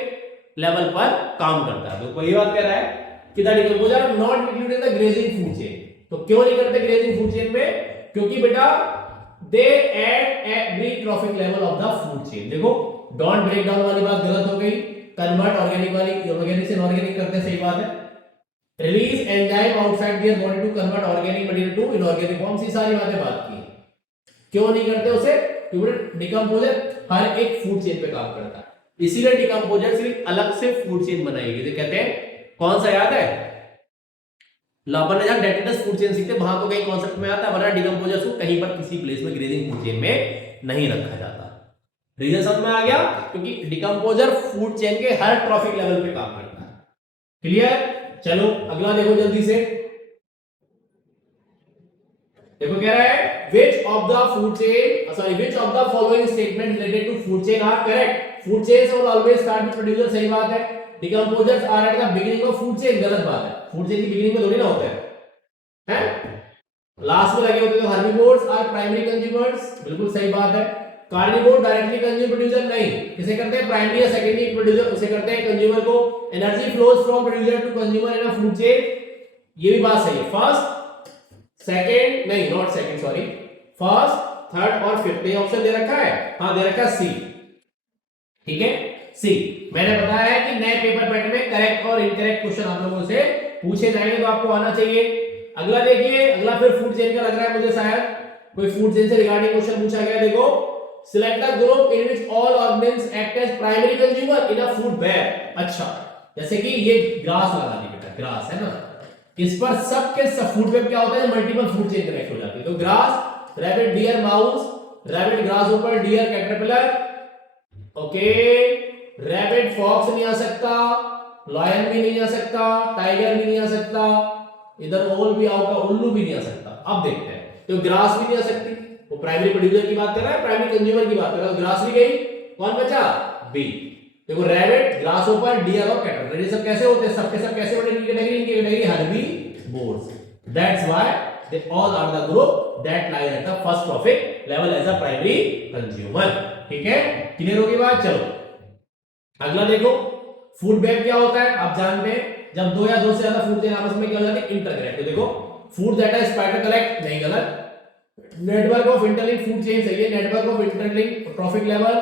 लेवल पर काम करता है। तो कोई बात कह रहा है कि the decomposer are not included in the grazing food chain. तो क्यों नहीं करते ग्रेजिंग फूड चेन में? क्योंकि बेटा they at every trophic level of the food chain. देखो, डोंट ब्रेक डाउन वाली बात गलत हो गई, कन्वर्ट ऑर्गेनिक वाली, ऑर्गेनिक से इनऑर्गेनिक करते हैं, सही बात है। Release enzyme outside their body to convert organic material to inorganic forms, ये सारी बातें बात की। क्यों नहीं करते उसे? क्योंकि डिकम्पोजर हर एक फूड चेन पे काम करता है, इसीलिए डिकम्पोजर सिर्फ अलग से फूड चेन बनाई गई। कहते हैं कौन सा, याद है? अपन ने जब डेटिनस फूड चेन सीखते वहां तो कहीं कॉन्सेप्ट में आता है, वरना डिकम्पोजर को कहीं पर किसी प्लेस में ग्रेजिंग फूड चेन में नहीं रखा जाता। रीजन समझ में आ गया? क्योंकि डिकम्पोजर फूड चेन के हर ट्रॉफिक लेवल पे काम करता है। क्लियर? चलो अगला देखो जल्दी से। देखो कह रहा है which of the food chain which of the following statement related to food chain are correct? Food chains will always start with producer, सही बात है। Decomposers are at the beginning of food chain, गलत बात है। Food chain की beginning में थोड़ी ना होता है, लास्ट में लगे होते हैं। herbivores are primary consumers, बिल्कुल सही बात है। कार्निवोर डायरेक्टली कंज्यूम प्रोड्यूसर नहीं, किसे करते हैं? प्राइमरी या सेकेंडरी प्रोड्यूसर, उसे करते हैं कंज्यूमर को। Energy flows from producer to consumer in a food chain, ये भी बात सही है। फर्स्ट सेकेंड नहीं, not second, sorry, first third और फिफ्थ, ये ऑप्शन दे रखा है, हाँ दे रखा है सी। ठीक है, सी। मैंने बताया है कि नए पेपर पैटर्न में करेक्ट और इनकरेक्ट क्वेश्चन आप लोगों से पूछे जाएंगे, तो आपको आना चाहिए। अगला देखिए, अगला फिर फूड चेन का लग रहा है मुझे, शायद कोई फूड चेन से रिगार्डिंग क्वेश्चन पूछा गया। देखो, select the group in which all organisms act as primary consumer in a food web. अच्छा, जैसे कि ये ग्रास लगा दी बेटा, ग्रास है ना, इस पर सबके सब फूड वेब क्या होता है? मल्टीपल फूड चेन कनेक्ट हो जाती है। तो grass, rabbit, deer, mouse, rabbit, grasshopper, deer, caterpillar, okay, rabbit, fox नहीं आ सकता, लायन भी नहीं आ सकता, टाइगर भी नहीं आ सकता, इधर ओल भी आओगा, उल्लू भी नहीं आ सकता। अब देखते हैं, तो ग्रास भी नहीं आ सकती, वो प्राइमरी प्रोड्यूसर की बात कर रहा है, प्राइमरी कंज्यूमर की बात कर रहा है, ग्रास भी गई, कौन बचा, बी। देखो रैबिट, ग्रास ओपर, डियर और कैटल, ये सब कैसे होते हैं, सबके सब कैसे बने, इनकी कैटेगरी, इनकी category herbivores. That's why they all are the group that lies at the first trophic level as a primary consumer। ठीक है, क्लियर होगी बात। चलो अगला देखो, फूड वेब क्या होता है, आप जानते हैं जब दो या दो से ज्यादा फूड चेन आपस में क्या हो जाते हैं, इंटरकनेक्ट। तो देखो फूड दैट है स्पाइडर कलेक्ट, नहीं गलत। Network of interlink food chain सही है, network of interlink trophic level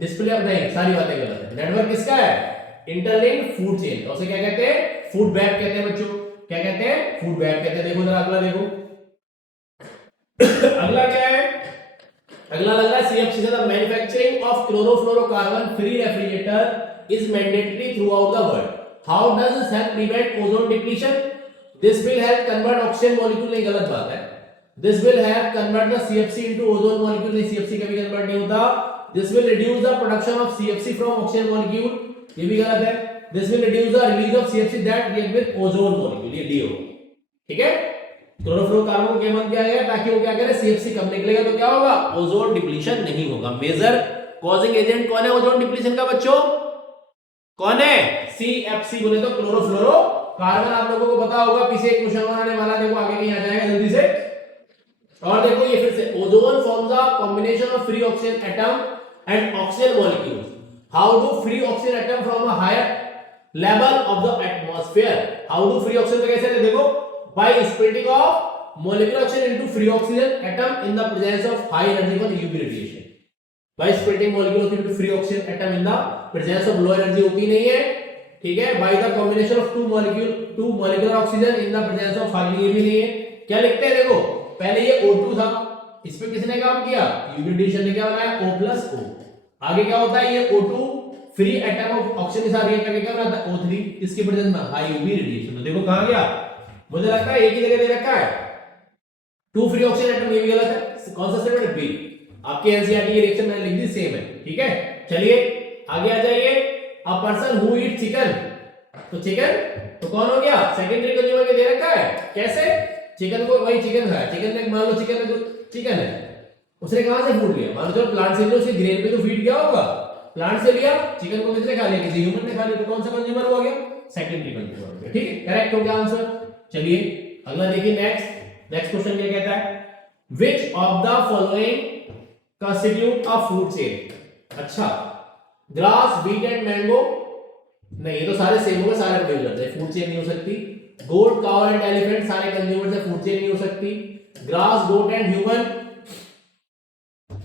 display of, नहीं सारी बातें गलत है। नेटवर्क किसका है, इंटरलिंक फूड चेन, तो उसे क्या कहते हैं, फूड वेब कहते हैं बच्चों, क्या कहते हैं, फूड वेब कहते हैं। देखो जरा अगला देखो, अगला क्या है, अगला लग रहा है सीएफसी से, the manufacturing of chlorofluorocarbon free refrigerator is mandatory through out the world. How does this help prevent ozone depletion, this will help convert oxygen molecule, नहीं गलत बात है, this will help convert the CFC into ozone molecule, नहीं CFC कभी convert नहीं होता, this will reduce the production of CFC from oxygen molecule, ये भी गलत है, this will reduce the release of CFC that react with ozone molecule, ये D होगा। ठीक है, क्लोरोफ्लोरोकार्बन को क्या मन किया गया ताकि वो क्या करे, सीएफसी कम निकलेगा तो क्या होगा, ओजोन डिप्लीशन नहीं होगा। मेजर कॉजिंग एजेंट कौन है ओजोन डिप्लीशन का बच्चों, कौन है, सीएफसी बोले तो क्लोरोफ्लोरोकार्बन। आप लोगों को पता होगा, पीछे एक क्वेश्चन आने वाला, देखो आगे नहीं आ जाएगा जल्दी से। और देखो ये फिर से, ozone forms a combination of free oxygen atom and oxygen molecules. How do free oxygen atom from a higher level of the atmosphere, how do free oxygen कैसे, देखो by splitting of molecular oxygen into free oxygen atom in the presence of high energy for UV radiation, by splitting molecular oxygen into free oxygen atom in the presence of low energy होती नहीं है, ठीक है, by the combination of two molecular oxygen in the presence of high, ये भी नहीं है। क्या लिखते हैं, देखो पहले ये O2 था, इस पे किसने काम किया, UV radiation ने क्या बनाया, O+O। आगे क्या होता है, ये O2 free atom of oxygen के साथ रिएक्ट करके क्या बनाता है, O3, इसके प्रेजेंस में हाई UV रेडिएशन। तो देखो कहां गया, मुझे लगता है एक ही जगह दे रखा है, टू फ्री ऑक्सीजन एटम, ये भी गलत है, कौन सा स्टेटमेंट, बी। आपके एनसीईआरटी की रिएक्शन मैंने लिख दी सेम है। ठीक है, चलिए आगे आ जाइए, a person who eat chicken, तो चिकन तो कौन हो गया, सेकेंडरी कंज्यूमर के दे रखा है, कैसे, चिकन को वही चिकन खाया, चिकन ने मान लो चिकन है, उसने कहां से फूड लिया, मान लो प्लांट से लिया, उसके ग्रेन पे तो फीड किया होगा, प्लांट से लिया, चिकन को किसने खा लिया, किसी ह्यूमन ने खा लिया, तो कौन सा कंज्यूमर हो गया, सेकेंडरी कंज्यूमर हो गया। ठीक है, करेक्ट हो गया आंसर। चलिए अगला देखिए, नेक्स्ट क्वेश्चन क्या कहता है, which of the following constitute a food chain. अच्छा, ग्रास, व्हीट एंड मैंगो, नहीं ये तो सारे सेम हो गए, सारे प्रोड्यूसर है, फूड चेन नहीं हो सकती। गोट, काउ एंड एलिफेंट, सारे कंज्यूमर से, फूड चेन नहीं हो सकती। Grass, goat and human,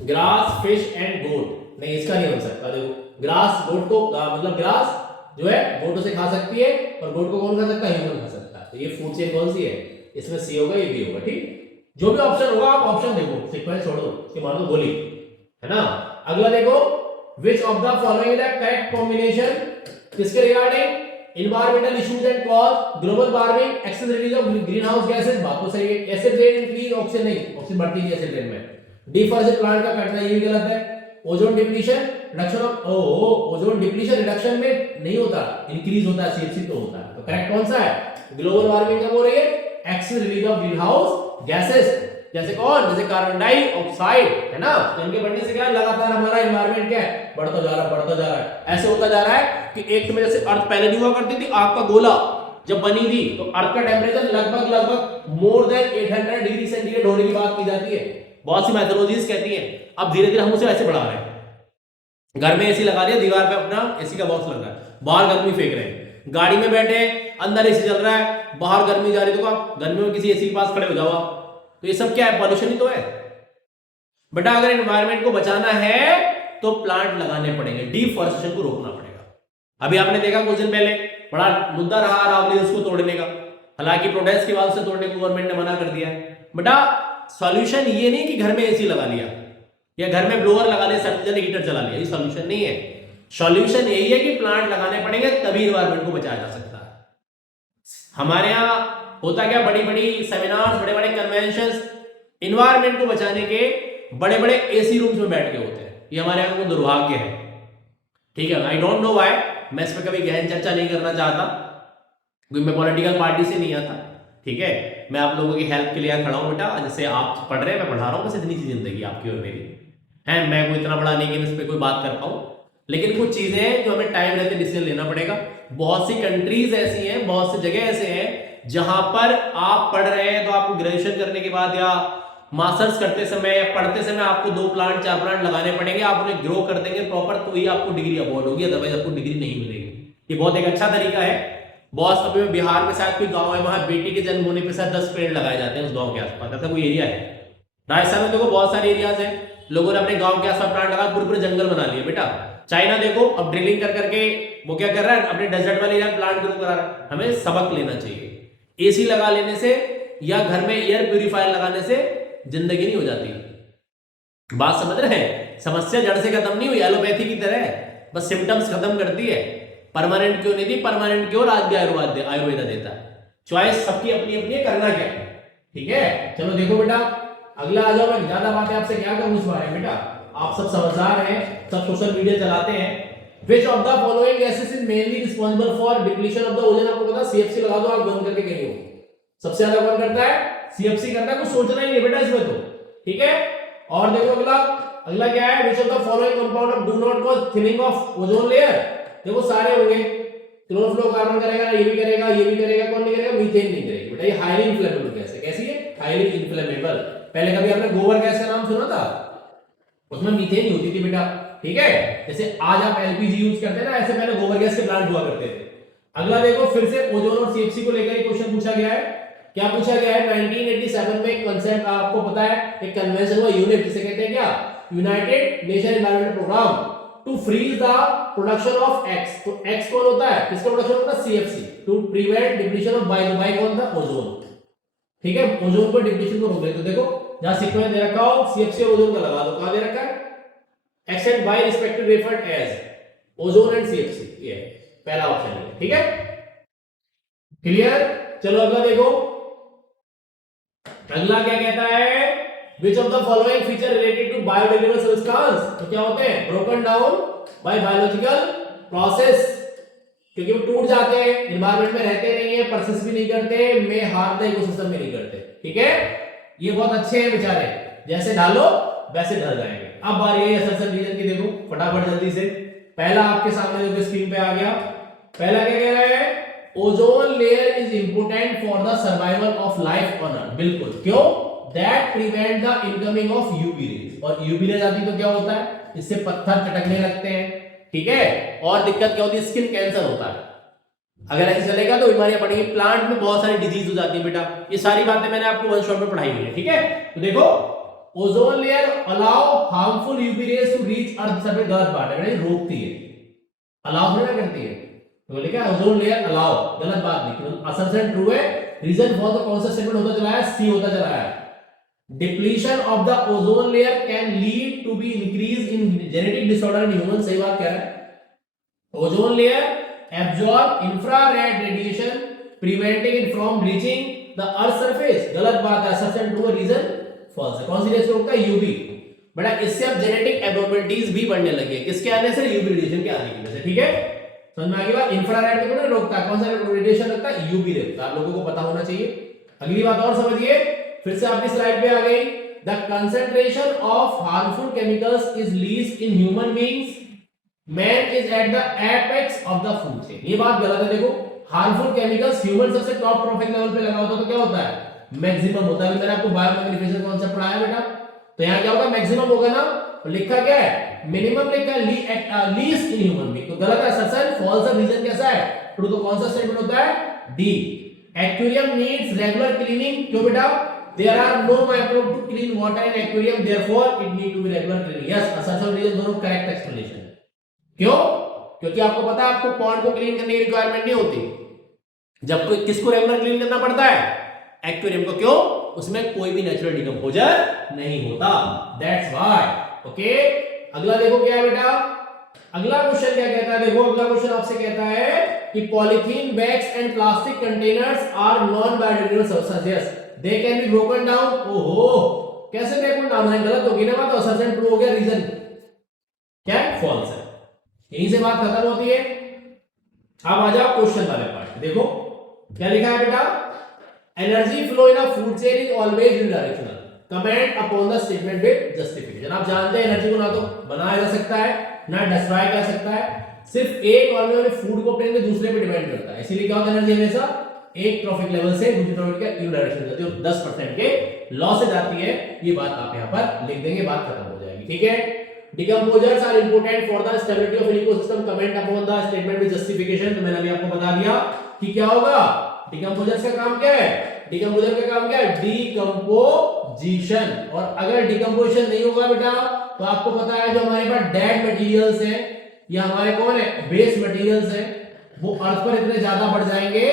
grass, fish and goat, नहीं इसका नहीं बन सकता। देखो ग्रास गोट को मतलब ग्रास जो है गोटों से खा सकती है, और गोट को कौन खा सकता है, ह्यूमन खा सकता है। तो ये फूड चेन कौन सी है, इसमें सी होगा, ये बी होगा। ठीक, जो भी ऑप्शन होगा आप ऑप्शन देखो, सीक्वेंस छोड़ दो, इसके मार दो गोली, है ना। अगला देखो, which of the following is the correct combination, किसके regarding, environmental issues and cause, global warming, excess release of green house gases, बात तो सही है। एसिड रेन इंक्रीज, ऑक्सीजन नहीं, ऑक्सीजन बढ़ती है एसिड रेन में। डिफॉरेस्टेशन प्लांट का कटना, ये भी गलत है। Ozone depletion, reduction of ozone depletion reduction में नहीं होता, इंक्रीज होता है, सीएफसी तो होता है। तो करेक्ट कौन सा है, ग्लोबल वार्मिंग कब हो रही है, excess release of green house gases, जैसे कौन, जैसे कार्बन डाइऑक्साइड, है ना। इनके बढ़ने से क्या लगातार हमारा एनवायरनमेंट क्या है, बढ़ता जा रहा है। ऐसे होता जा रहा है कि एक में जैसे अर्थ पहले नहीं हुआ करती थी, आग का गोला जब बनी थी तो अर्थ का टेम्परेचर लगभग मोर देन 800 डिग्री सेंटीग्रेड होने की बात की जाती है, बहुत सी मैथोलॉजीज कहती हैं। अब धीरे धीरे हम उसे ऐसे बढ़ा रहे हैं, घर में एसी लगा दिया, दीवार पे अपना एसी का बॉक्स लग रहा है, बाहर गर्मी फेंक रहे हैं, गाड़ी में बैठे अंदर एसी चल रहा है, बाहर गर्मी जा रही है, तो आप गर्मी में किसी एसी के पास खड़े हो जाओ आप, तो ये सब क्या है, पॉल्यूशन ही तो है बेटा। अगर एनवायरनमेंट को बचाना है तो प्लांट लगाने पड़ेंगे, डिफॉरेस्टेशन को रोकना पड़ेगा। अभी आपने देखा कुछ दिन पहले बड़ा मुद्दा रहा रावली उसको तोड़ने का, हालांकि प्रोटेस्ट के बाद उसे तोड़ने को गवर्नमेंट ने मना कर दिया है। बेटा सॉल्यूशन ये नहीं कि घर में एसी लगा लिया या घर में ब्लोअर लगा लिया, सर्कुलर हीटर चला लिया, ये सॉल्यूशन नहीं है। सॉल्यूशन यही है कि प्लांट लगाने पड़ेंगे, तभी एनवायरनमेंट को बचाया जा सकता है। हमारे यहाँ होता क्या, बड़ी बड़ी सेमिनार्स, बड़े बड़े कन्वेंशंस एनवायरनमेंट को बचाने के बड़े बड़े एसी रूम्स में बैठ के होते हैं, ये हमारे यहाँ को दुर्भाग्य है। ठीक है, आई डोंट नो व्हाई, मैं इस पर कभी गहन चर्चा नहीं करना चाहता क्योंकि मैं पॉलिटिकल पार्टी से नहीं आता। ठीक है, मैं आप लोगों की हेल्प के लिए खड़ा हूं बेटा, जैसे आप पढ़ रहे हैं मैं पढ़ा रहा हूं, बस इतनी सी जिंदगी आपकी और मेरी है। मैं कोई इतना बड़ा नहीं कि मैं इस पर कोई बात कर पाऊं, लेकिन कुछ चीजें हैं जो हमें टाइम रहते डिसीजन लेना पड़ेगा। बहुत सी कंट्रीज ऐसी हैं, बहुत सी जगह ऐसे हैं जहां पर आप पढ़ रहे हैं तो आपको ग्रेजुएशन करने के बाद या मास्टर्स करते समय या पढ़ते समय आपको 2 प्लांट 4 प्लांट लगाने पड़ेंगे, आप उन्हें ग्रो कर देंगे प्रॉपर, तो ही आपको डिग्री अवॉर्ड होगी, अदरवाइज आपको डिग्री नहीं मिलेगी। ये बहुत एक अच्छा तरीका है। बॉस, अभी बिहार में शायद कोई गांव है, वहां बेटी के जन्म होने पे शायद 10 पेड़ लगाए जाते हैं उस गांव के आसपास, ऐसा कोई एरिया है। राजस्थान में देखो बहुत सारे एरियाज हैं, लोगों ने अपने गांव के आसपास प्लांट लगा, पूरे पूरे जंगल बना लिए बेटा। चाइना देखो अब ड्रिलिंग कर करके वो क्या कर रहा है, अपने डेजर्ट वाले एरिया में प्लांट ग्रो करा रहा है। हमें सबक लेना चाहिए, एसी लगा लेने से या घर में एयर प्यूरिफायर लगाने से जिंदगी नहीं हो जाती। बात समझ रहे हैं? समस्या जड़ से खत्म नहीं हुई, एलोपैथी की तरह बस सिम्टम्स खत्म करती है। परमानेंट क्यों नहीं दी, परमानेंट क्यों आज भी आयुर्वेदा देता है। चॉइस सबकी अपनी अपनी है, करना क्या है, ठीक है। चलो देखो बेटा, अगला आ जाओ। मैं ज्यादा बातें आपसे क्या करूं इस बारे में बेटा, आप सब समझदार हैं, सब सोशल मीडिया चलाते हैं। Which of the following gases is mainly responsible for depletion of the ozone? आपको पता, सीएफसी लगा दो, आप बंद करके कहीं हो। सबसे ज्यादा कौन करता है? सीएफसी करता है, कुछ सोचना ही नहीं बेटा इसमें तो, ठीक है। और देखो अगला, अगला क्या है? Which of the following compound do not cause thinning of ozone layer? देखो सारे होंगे, क्लोरोफ्लोरोकार्बन करेगा, ये भी करेगा, ये भी करेगा, कौन नहीं करेगा? मीथेन नहीं करेगी बेटा, ये हाईली इन्फ्लेमेबल गैस है। कैसी है? Highly inflammable. पहले कभी आपने गोबर गैस का नाम सुना था? उसमें मीथेन ही होती थी बेटा, ठीक है। जैसे आज आप एलपीजी यूज करते हैं ना, ऐसे पहले गोबर गैस के प्लांट हुआ करते थे। अगला देखो, फिर से ओजोन और सीएफसी को लेकर ही क्वेश्चन पूछा गया है। क्या पूछा गया है? 1987 में एक कांसेप्ट आपको पता है, एक कन्वेंशन हुआ यूनिट, जिसे कहते हैं क्या? United Nation environment programme, to freeze the production of X. तो एक्स कौन होता है, किसका प्रोडक्शन होता है? CFC, to prevent depletion of by कौन था? ओजोन, ठीक है। ओजोन को डिप्लीशन को रोकने, तो देखो जहां सीक्वेंस दे रखा हो सीएफसी और ओजोन का लगा दो। कहां दे रखा है? X and Y respectively referred as ozone and CFC, ये पहला ऑप्शन है, ठीक है। क्लियर? चलो अगला देखो, अगला क्या कहता है? Which of the following feature related to biodegradable substance? तो क्या होते हैं? broken down by biological process, क्योंकि वो टूट जाते हैं, एनवायरनमेंट में रहते नहीं है, प्रोसेस भी नहीं करते, में हार्म द इकोसिस्टम में नहीं करते, ठीक है। ये बहुत अच्छे हैं बेचारे, जैसे डालो वैसे ढल जाएंगे। अब बारी है असर रीजन की, देखो फटाफट जल्दी से। पहला आपके सामने जो स्क्रीन पे आ गया, पहला क्या कह रहा है? Ozone layer is important for the survival of life on earth. बिल्कुल, क्यों? That prevent the incoming of UV rays, और यूवी रेज आती तो क्या होता है? इससे पत्थर चटकने लगते हैं, ठीक है। और दिक्कत क्या होती है? स्किन कैंसर होता है। अगर ऐसे चलेगा तो बीमारियां बढ़ेंगी, प्लांट में बहुत सारी डिजीज हो जाती है बेटा। ये सारी बातें मैंने आपको वन शॉट में पढ़ाई हुई है, ठीक है। तो देखो, ozone layer allow harmful UV rays to reach earth surface, गलत बात है बेटा, रोकती है, अलाउ थोड़ी करती है। तो लिखा है ओजोन लेयर अलाउ, गलत बात नहीं, असर्शन ट्रू है। रीजन फॉर द कौन सा स्टेटमेंट होता चला है? सी होता चला है। Depletion of the ozone layer can lead to be increase in genetic disorder in human, सही बात कह रहा है। Ozone layer absorb infrared radiation preventing it from reaching the earth surface, गलत बात है, असर्शन ट्रू है, रीजन फॉल्स है। कौन सी रेस रोकता है? यूवी। बेटा इससे अब जेनेटिक एबनॉर्मलिटीज भी बढ़ने लगी है, किसके आने से? यूवी रेडिएशन के आने की वजह से, ठीक है। समझ में आ गया? इंफ्रारेड को नहीं रोकता, कौन सा रेडिएशन रोकता है? यूवी रोकता है, आप लोगों को पता होना चाहिए। अगली बात और समझिए, फिर से आपकी स्लाइड पे आ गई, the concentration of harmful chemicals is least in human beings, man is at the apex of the food chain. ये बात गलत है। देखो हार्मफुल केमिकल्स ह्यूमन सबसे टॉप प्रोफाइल लेवल पे लगा होता तो क्या होता है? मैक्सिमम होता है। मैंने आपको बायोमैग्निफिकेशन कॉन्सेप्ट पढ़ाया बेटा, तो यहां क्या होगा? मैक्सिमम होगा ना, तो लिखा क्या है? मिनिमम लिखा है, लीस्ट इन ह्यूमन बीइंग, तो गलत है, असर्शन फॉल्स है। रीजन कैसा है? ट्रू। तो कौन सा स्टेटमेंट होता है? D. Aquarium needs regular cleaning, क्यों बेटा? There are no microbe to clean water in aquarium, therefore it need to be regular cleaning. Yes, assertion reason दोनों करेक्ट एक्सप्लेनेशन। क्यों? क्योंकि आपको पता है आपको पॉन्ड को क्लीन करने की रिक्वायरमेंट नहीं होती, जब कोई किसको रेगुलर क्लीन करना पड़ता है? एक्वेरियम को। क्यों? उसमें कोई भी नेचुरल डिकम्पोजर नहीं होता, दैट्स व्हाई। ओके, अगला देखो क्या है बेटा, अगला क्वेश्चन क्या कहता है? देखो अगला क्वेश्चन आपसे कहता है कि polythene bags and plastic containers are non biodegradable substance, yes they can be broken down. ओहो, कैसे ब्रेक डाउन है? गलत होगी ना बात, तो असर्शन ट्रू हो गया, रीजन क्या है? फॉल्स है। यहीं से बात खत्म होती है। अब आ जाओ क्वेश्चन वाले पार्ट, देखो क्या लिखा है बेटा, energy flow in a food chain is always unidirectional, comment upon the statement with justification. आप जानते हैं एनर्जी को ना तो बनाया जा सकता है ना डिस्ट्रॉय कर सकता है, सिर्फ एक ऑर्गेनिज्म वाले फूड को अपने दूसरे पे डिपेंड करता है। इसीलिए क्या होता है, एनर्जी हमेशा एक ट्रॉफिक लेवल से दूसरे ट्रॉफिक का यूनिडायरेक्शन जाती है, 10% के लॉ से जाती है। ये बात आप यहां पर लिख देंगे, बात खत्म हो जाएगी। ठीक है, decomposers are important for the stability of ecosystem, comment upon the statement with justification. तो मैंने अभी आपको बता दिया कि क्या होगा, डिकम्पोजर्स का काम क्या है, डिकम्पोजर का काम क्या है, डिकम्पोजिशन। और अगर डिकम्पोजिशन नहीं होगा बेटा तो आपको पता है जो हमारे पास डेड मटेरियल्स हैं या हमारे कौन है बेस मटेरियल्स हैं, वो अर्थ पर इतने ज्यादा बढ़ जाएंगे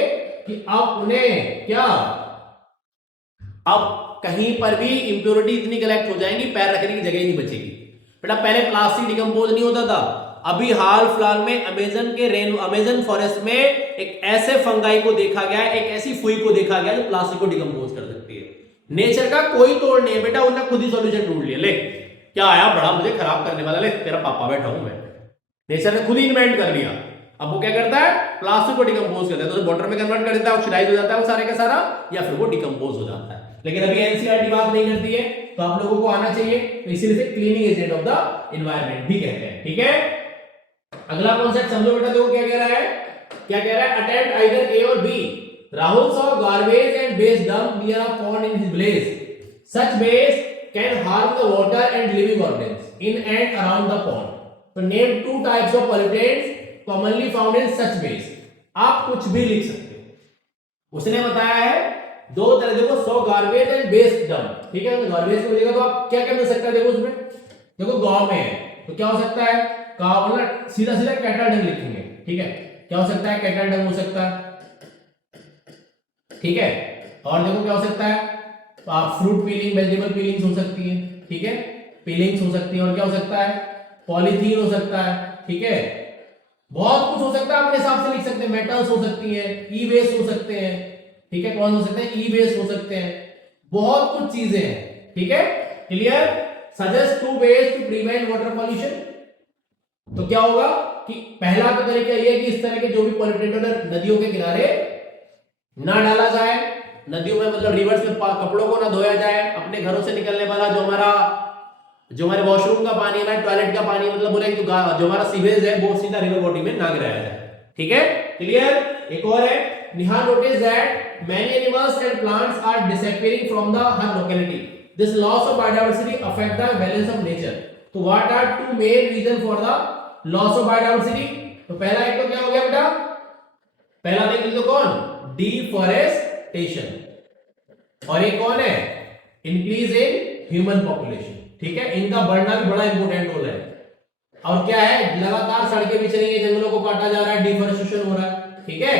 कि अब उन्हें क्या, अब कहीं पर भी इंप्योरिटी इतनी कलेक्ट हो जाएंगी, पैर रखने की जगह ही नहीं बचेगी। बेटा पहले प्लास्टिक डिकम्पोज नहीं होता था, अभी हाल फिलहाल में अमेजन फॉरेस्ट में एक ऐसे फंगाई को देखा गया, एक ऐसी फुई को देखा गया जो प्लास्टिक को डिकम्पोज कर सकती है। नेचर का कोई तोड़ नहीं है बेटा, उन्होंने खुद ही सॉल्यूशन ढूंढ लिया। ले क्या आया बड़ा मुझे खराब करने वाला, ले तेरा पापा बैठा हूं मैं, नेचर ने खुद ही इन्वेंट कर लिया। अब वो क्या करता है, प्लास्टिक को डिकम्पोज करता है, तो वाटर में कन्वर्ट कर देता है, ऑक्सीडाइज हो जाता है वो सारे का सारा, या फिर वो डिकम्पोज हो जाता है। लेकिन अभी एनसीईआरटी बात नहीं करती है, तो आप लोगों को आना चाहिए, तो इसीलिए से cleaning agent of the environment भी कहते हैं। ठीक है, अगला कॉन्सेप्ट समझो बेटा, देखो क्या कह रहा है, क्या कह रहा है, अटेम्प्ट आइदर ए और B. Rahul saw garbage and waste dumped near a pond in his village. Such waste can harm the water and living organisms in and around the pond. So name two types of pollutants commonly found in such waste. आप कुछ भी लिख सकते हो। उसने बताया है दो तरह, देखो सो गार्बेज एंड वेस्ट डंप। ठीक है, तो गार्बेज को मिलेगा तो आप क्या क्या मिल सकता है, देखो उसमें, देखो गांव में है तो क्या हो सकता है, मतलब सीधा सीधा कैटल डंग लिखेंगे। ठीक है, क्या हो सकता है, कैटल डंग हो सकता है। ठीक है, और देखो क्या हो सकता है, तो आप फ्रूट पीलिंग, वेजिटेबल पीलिंग्स हो सकती है। ठीक है, पीलिंग्स हो सकती है, और क्या हो सकता है, पॉलीथीन हो सकता है। ठीक है, बहुत कुछ हो सकता है, अपने हिसाब से लिख सकते हैं, मेटल्स हो सकती है, ई वेस्ट हो सकते हैं। ठीक है, कौन हो सकते हैं, ई वेस्ट हो सकते हैं, बहुत कुछ चीजें हैं। ठीक है, clear. Suggest two ways to prevent water pollution. तो क्या होगा कि पहला तो तरीका यह है कि इस तरह के जो भी पॉल्यूटेंट नदियों के किनारे ना डाला जाए, नदियों में मतलब रिवर्स में कपड़ों को ना धोया जाए, अपने घरों से निकलने वाला जो हमारे वॉशरूम का पानी है, टॉयलेट का पानी, मतलब बोले जो हमारा सीवेज है वो सीधा रिवर बॉडी में ना गिराया जाए। ठीक है, क्लियर। एक और है, Niha notice that many animals and plants are disappearing from the her locality, this loss of biodiversity affect the balance of nature. तो what are two main reason for the loss of biodiversity. तो पहला एक तो क्या हो गया बेटा, पहला देख लीजिए कौन, डिफॉरेस्टेशन, और एक कौन है, इंक्रीज इन ह्यूमन पॉपुलेशन। ठीक है, इनका बढ़ना भी बड़ा इंपॉर्टेंट रोल है। और क्या है, लगातार सड़कें बिछ रही है, जंगलों को काटा जा रहा है, डिफॉरेस्टेशन हो रहा है। ठीक है,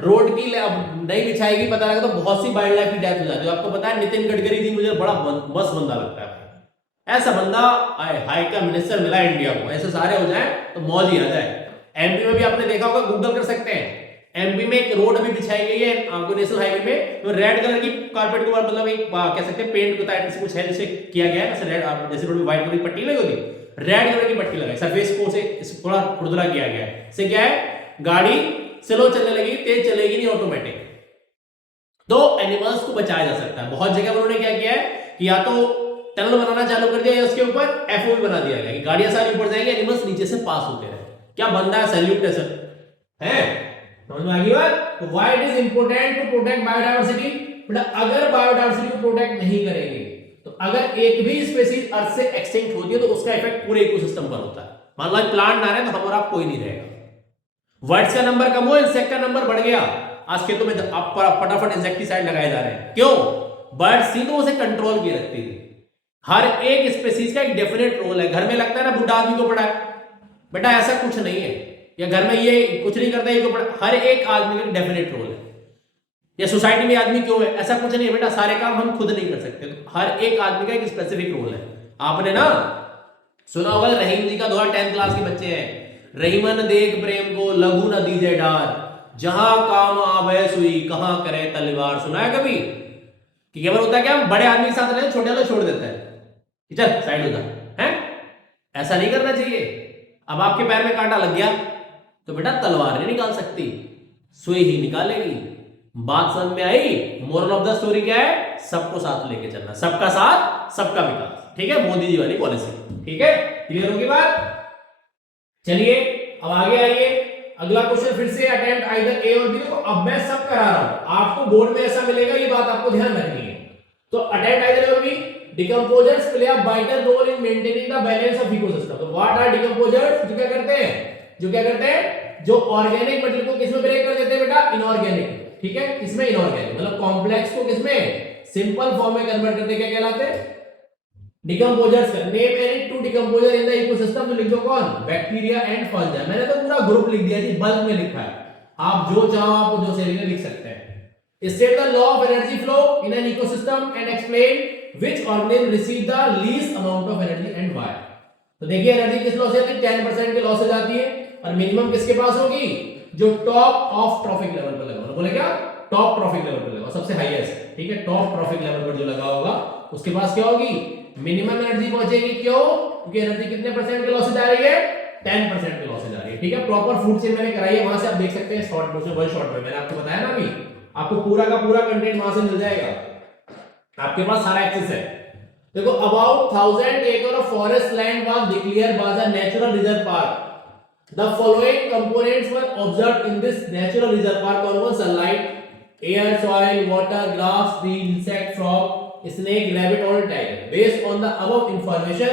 रोड की नहीं बिछाएगी, पता लगा तो बहुत सी वाइल्ड लाइफ की डेथ हो जाती है। आपको पता है नितिन गडकरी जी मुझे बड़ा मस्त बंदा लगता है, ऐसा बंदा हाई का मिनिस्टर मिला इंडिया को, ऐसे सारे हो जाए तो मौज ही आ जाए। एमपी में भी आपने देखा होगा, गूगल कर सकते हैं, एमपी में एक रोड अभी बिछाई गई है आपको नेशनल हाईवे में, तो रेड कलर की कारपेट के ऊपर मतलब एक कह सकते हैं पेंट होता है से कुछ है जैसे किया गया है, रेड जैसे रोड में व्हाइट कलर की पट्टी लगी होती, रेड कलर की पट्टी लगाई, सरफेस को से थोड़ा खुरदरा किया गया है। इससे क्या है, गाड़ी स्लो चलने लगी, तेज चलेगी नहीं, ऑटोमेटिक। तो एनिमल्स को बचाया जा सकता है। बहुत जगह उन्होंने क्या किया है कि या तो टनल बनाना चालू कर दिया या उसके ऊपर एफओ बना दिया गया कि गाड़ियां सारी ऊपर जाएंगी, एनिमल्स नीचे से पास होते रहे। क्या बंदा है, सैल्यूट है सर, है समझ में आ गई बात। तो why it is important to protect biodiversity. बेटा अगर बायोडायवर्सिटी को प्रोटेक्ट नहीं करेंगे तो अगर एक भी स्पीशीज अर्थ से एक्सटिंक्ट होती है तो उसका इफेक्ट पूरे इकोसिस्टम पर होता है। मान लो प्लांट ना रहे तो हम और आप कोई नहीं रहेगा, वर्ड्स का नंबर कम हो, इंसेक्ट का नंबर बढ़ गया। आज खेतों में आप फटाफट इंसेक्टिसाइड लगाए जा रहे हैं, क्यों, बर्ड्स थी तो उसे कंट्रोल किए रखती थी। हर एक स्पीशीज का एक डेफिनेट रोल है। घर में लगता है ना बुढ़ा आदमी को पड़ा है, बेटा ऐसा कुछ नहीं है, या घर में ये कुछ नहीं करता ये को पड़ा, हर एक आदमी का डेफिनेट रोल है। या सोसाइटी में आदमी क्यों है, ऐसा कुछ नहीं है बेटा, सारे काम हम खुद नहीं कर सकते, तो हर एक आदमी का एक स्पेसिफिक रोल है। आपने ना सुना होगा रहीम जी का दोहा, 10th क्लास के बच्चे हैं, रहीमन देख प्रेम को लघु न दीजे डार, जहां काम आवे सुई कहां करे तलवार। सुना है कभी कि केवल होता है क्या, हम बड़े आदमी के साथ रहते, छोटे वाले छोड़ देते हैं, चल साइड होता है, ऐसा नहीं करना चाहिए। अब आपके पैर में कांटा लग गया तो बेटा तलवार नहीं निकाल सकती, सुई ही निकालेगी। बात समझ में आई? मोरल ऑफ द स्टोरी क्या है? सबको साथ लेके चलना, सबका साथ सबका विकास, ठीक है, मोदी जी वाली पॉलिसी, ठीक है, क्लियर होगी बात? चलिए अब आगे आइए, अगला क्वेश्चन फिर से अटेम्प्ट आइदर ए और बी। देखो अब मैं सब करा रहा हूं, आपको बोर्ड में ऐसा मिलेगा, ये बात आपको ध्यान रखनी है। तो अटेम्प्ट आइदर ए और B, decomposers play a vital role in maintaining the balance of ecosystem. तो व्हाट आर डिकम्पोजर्स? जो क्या करते हैं, जो ऑर्गेनिक मटेरियल को किसमें ब्रेक कर देते हैं बेटा? इनऑर्गेनिक, ठीक है, किसमें? इनऑर्गेनिक, मतलब कॉम्प्लेक्स को किसमें? सिंपल फॉर्म में कन्वर्ट करते क्या कहलाते हैं? Decomposers. Name any two decomposer in the ecosystem, तो लिख दो कौन? Bacteria and fungi. मैंने तो पूरा ग्रुप लिख दिया जी, बल्क में लिखा है, आप जो चाहो आप जो से लिख सकते हैं। State the law of energy flow in an ecosystem and explain which organism receive the least amount of energy and why। तो देखिए एनर्जी किस लॉ से आती है? 10% के लॉ से जाती है, और मिनिमम किसके पास होगी? जो टॉप ऑफ ट्रॉफिक लेवल पर लगा होगा। बोले क्या? टॉप ट्रॉफिक लेवल पर लगा, सबसे हाईएस्ट, ठीक है, टॉप ट्रॉफिक लेवल पर जो लगा होगा उसके पास क्या होगी? मिनिमम एनर्जी पहुंचेगी। क्यों? क्योंकि एनर्जी कितने परसेंट के लॉ से जा रही है? 10% के लॉ से जा रही है, ठीक है। प्रॉपर फूड चेन मैंने कराई है, वहां से आप देख सकते हैं, शॉर्ट में वन शॉट में मैंने आपको बताया ना, अभी आपको पूरा का पूरा कंटेंट वहां से मिल जाएगा, आपके पास सारा एक्सेस है। देखो about 1000 ekad of forest land was declared by the natural reserve park. The following components were observed in this natural reserve park. कौन? Sunlight, air, soil, water, grass, tree, insect, frog, snake, rabbit or tiger. Based on the above information,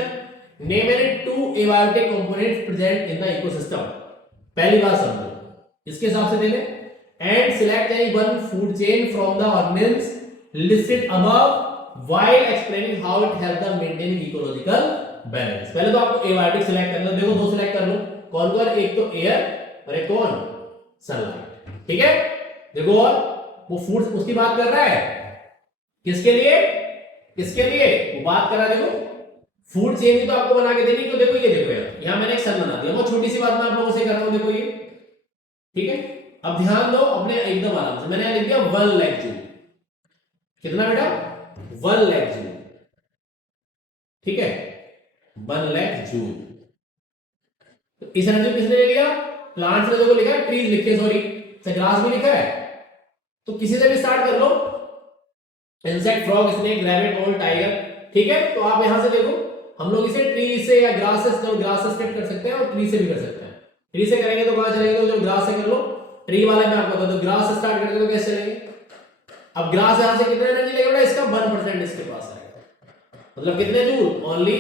name any two abiotic components present in the ecosystem। पहली बात समझो, इसके हिसाब से दे ले, and select any one food chain from the organisms listed above while explaining how it helps the maintaining ecological balance। पहले तो आपको abiotic select करना, देखो दो select कर लो, कौन कौन? एक तो एयर और एक कौन? सनलाइट, ठीक है। देखो और वो फूड उसकी बात कर रहा है, किसके लिए? किसके लिए वो बात करा? देखो फूड चेन भी तो आपको बना के देनी। तो देखो ये देखो यार, यहां मैंने एक सन बना दिया, वो छोटी सी बात मैं आप लोगों से कर रहा हूं, देखो ये, ठीक है। अब ध्यान दो अपने एकदम आराम से, मैंने लिख दिया 1 लाख जूल। कितना बेटा? 1 लाख जूल, ठीक है, 1 लाख जूल। तो इस एनर्जी किसने ले लिया? प्लांट्स ने। देखो लिखा है ट्रीज, लिखे सॉरी, ग्रास भी लिखा है, तो किसी से भी स्टार्ट कर लो, इंसेक्ट, फ्रॉग, स्नेक, रैबिट और टाइगर, ठीक है। तो आप यहां से देखो, हम लोग इसे ट्री से या ग्रास से स्टार्ट कर सकते हैं और ट्री से भी कर सकते हैं। ट्री से करेंगे तो कहां चलेंगे? तो जो ग्रास से कर लो, ट्री वाला मैं आपको बता दूं, ग्रास से स्टार्ट करते तो कैसे चलेंगे? अब ग्रास यहां से कितना एनर्जी लेगा बेटा? इसका 1% इसके पास आएगा, मतलब कितने जूल? ओनली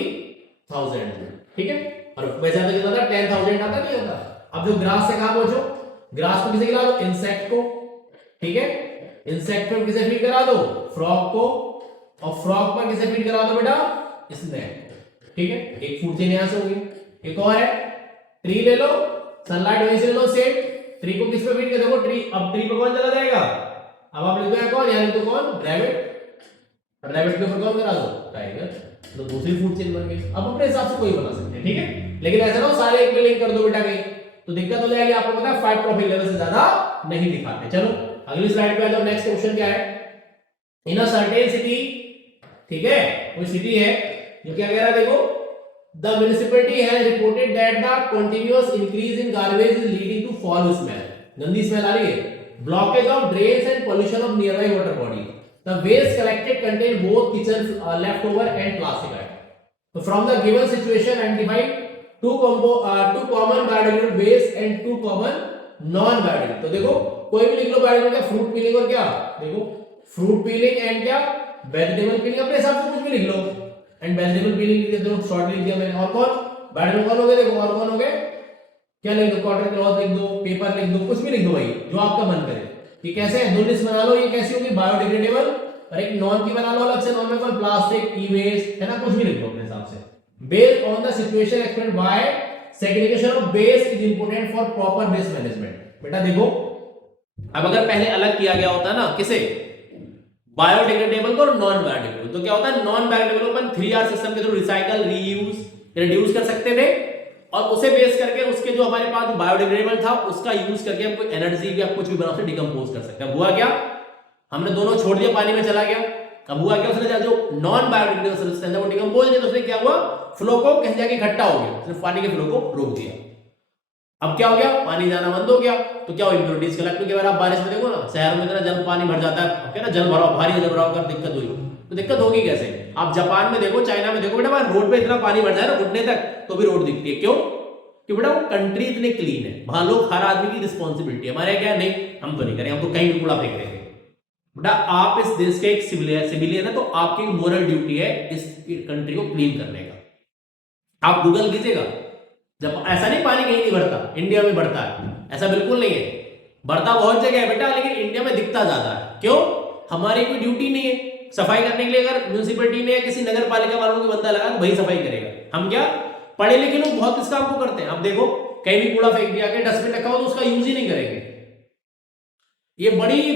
1000 जूल, ठीक है। और वैसे तो कितना था? 10000 आता नहीं होता। अब जो ग्रास से कहां पहुंचो? ग्रास को किसे खिला दो? इंसेक्ट को, ठीक है। इंसेक्ट पर किसे फीड करा दो? फ्रॉग को, और फ्रॉग पर किसे फीड करा दो बेटा? स्नेक, ठीक है। एक फूड चेन यहां से होगी। एक और है ट्री, ले लो, सनलाइट वहीं से ले लो, सेम ट्री को किस पे फीड कर? देखो ट्री, अब ट्री पे कौन चला जाएगा? अब आप लिख दो कौन, यानी तो कौन? रैबिट, रैबिट के ऊपर कौन करा दो? टाइगर। तो दूसरी फूड चेन बन गई। अब अपने हिसाब से कोई बना सकते हैं, ठीक है, लेकिन ऐसा ना सारे एक में लिंक कर दो बेटा कहीं, तो दिक्कत हो जाएगी। आपको पता है 5 ट्रॉफिक लेवल से ज्यादा नहीं दिखाते। चलो अगली स्लाइड पे आ जाओ। नेक्स्ट क्वेश्चन क्या है? इन अ सर्टेन सिटी, ठीक है, कोई सिटी है जो क्या कह रहा है? देखो the municipality has reported that the continuous increase in garbage is leading to foul smell. गंदी स्मेल आ रही है। Blockage of drains and pollution of nearby water body. The waste collected contain both kitchen leftover and plastic item. From the given situation identify two common biodegradable waste and two common non biodegradable. तो देखो कोई भी लिख लो biodegradable, fruit piling और क्या, देखो fruit piling and क्या, vegetable piling, अपने हिसाब से कुछ भी लिख लो। एंड वेजिटेबल पीलिंग लिख दो, शॉर्ट लिख दिया मैंने। और कौन बायोडिग्रेडेबल कौन हो गए? देखो और कौन हो गए? क्या लिख दो? कॉटन क्लॉथ लिख दो, पेपर लिख दो, कुछ भी लिख दो भाई, जो आपका मन करे। ये कैसे है? दो लिस्ट बना लो। ये कैसी होगी? बायोडिग्रेडेबल, और एक नॉन की बना लो अलग से। नॉन में कौन? प्लास्टिक, ई वेस्ट, है ना, कुछ भी लिख लो अपने हिसाब से। Based on the situation explain why segregation of waste is important for proper waste management. बेटा देखो, अब अगर पहले अलग किया गया होता ना, किसे? बायोडिग्रेडेबल को और नॉन बायोडिग्रेडेबल, तो क्या होता है? नॉन बायोडिग्रेडेबल अपन 3R सिस्टम के थ्रू रिसाइकल, रीयूज, रिड्यूस कर सकते थे, और उसे बेस करके उसके जो हमारे पास बायोडिग्रेडेबल था उसका यूज करके हम कोई एनर्जी या कुछ भी बना के डिकम्पोज कर सकते हैं। हुआ क्या? हमने दोनों छोड़ दिया, पानी में चला गया। अब हुआ क्या? उसने जो नॉन बायोडिग्रेडेबल सब्सटेंस है वो डिकम्पोज नहीं, तो उसने क्या हुआ? फ्लो को कहीं जाके इकट्ठा हो गया, उसने पानी के फ्लो को रोक दिया। अब क्या हो गया, पानी जाना बंद हो गया, तो क्या हो, इम्प्योरिटीज कलेक्ट होगी। अगर आप बारिश में देखो ना, शहर में इतना जल पानी भर जाता है, क्या ना, जल भराव, भारी जल भराव का दिक्कत हुई, तो दिक्कत होगी कैसे। आप जापान में देखो, चाइना में देखो बेटा, वहां रोड पे इतना पानी भर जाए ना घुटने तक, तो भी रोड दिखती है। क्यों? कि बेटा वो कंट्री इतनी क्लीन है, वहां लोग, हर आदमी की रिस्पॉन्सिबिलिटी है। हमारे क्या, नहीं हम तो नहीं करें, हम तो कहीं भी कूड़ा फेंक रहे हैं। बेटा आप इस देश के एक सिविलियन है, तो आपकी मोरल ड्यूटी है इस कंट्री को क्लीन करने का। आप गूगल कीजिएगा, जब ऐसा नहीं पानी कहीं नहीं बढ़ता, इंडिया में बढ़ता है, ऐसा बिल्कुल नहीं है, बढ़ता बहुत जगह है बेटा, लेकिन इंडिया में दिखता ज्यादा है। क्यों? हमारी कोई ड्यूटी नहीं है सफाई करने के लिए। अगर म्यूनिसिपैलिटी ने किसी नगर पालिका वालों को बंदा लगा तो वही सफाई करेगा। हम क्या, पढ़े लिखे लोग बहुत इस काम को करते हैं। अब देखो कहीं भी कूड़ा फेंक दिया, के डस्टबिन रखा हो तो उसका यूज ही नहीं करेंगे। ये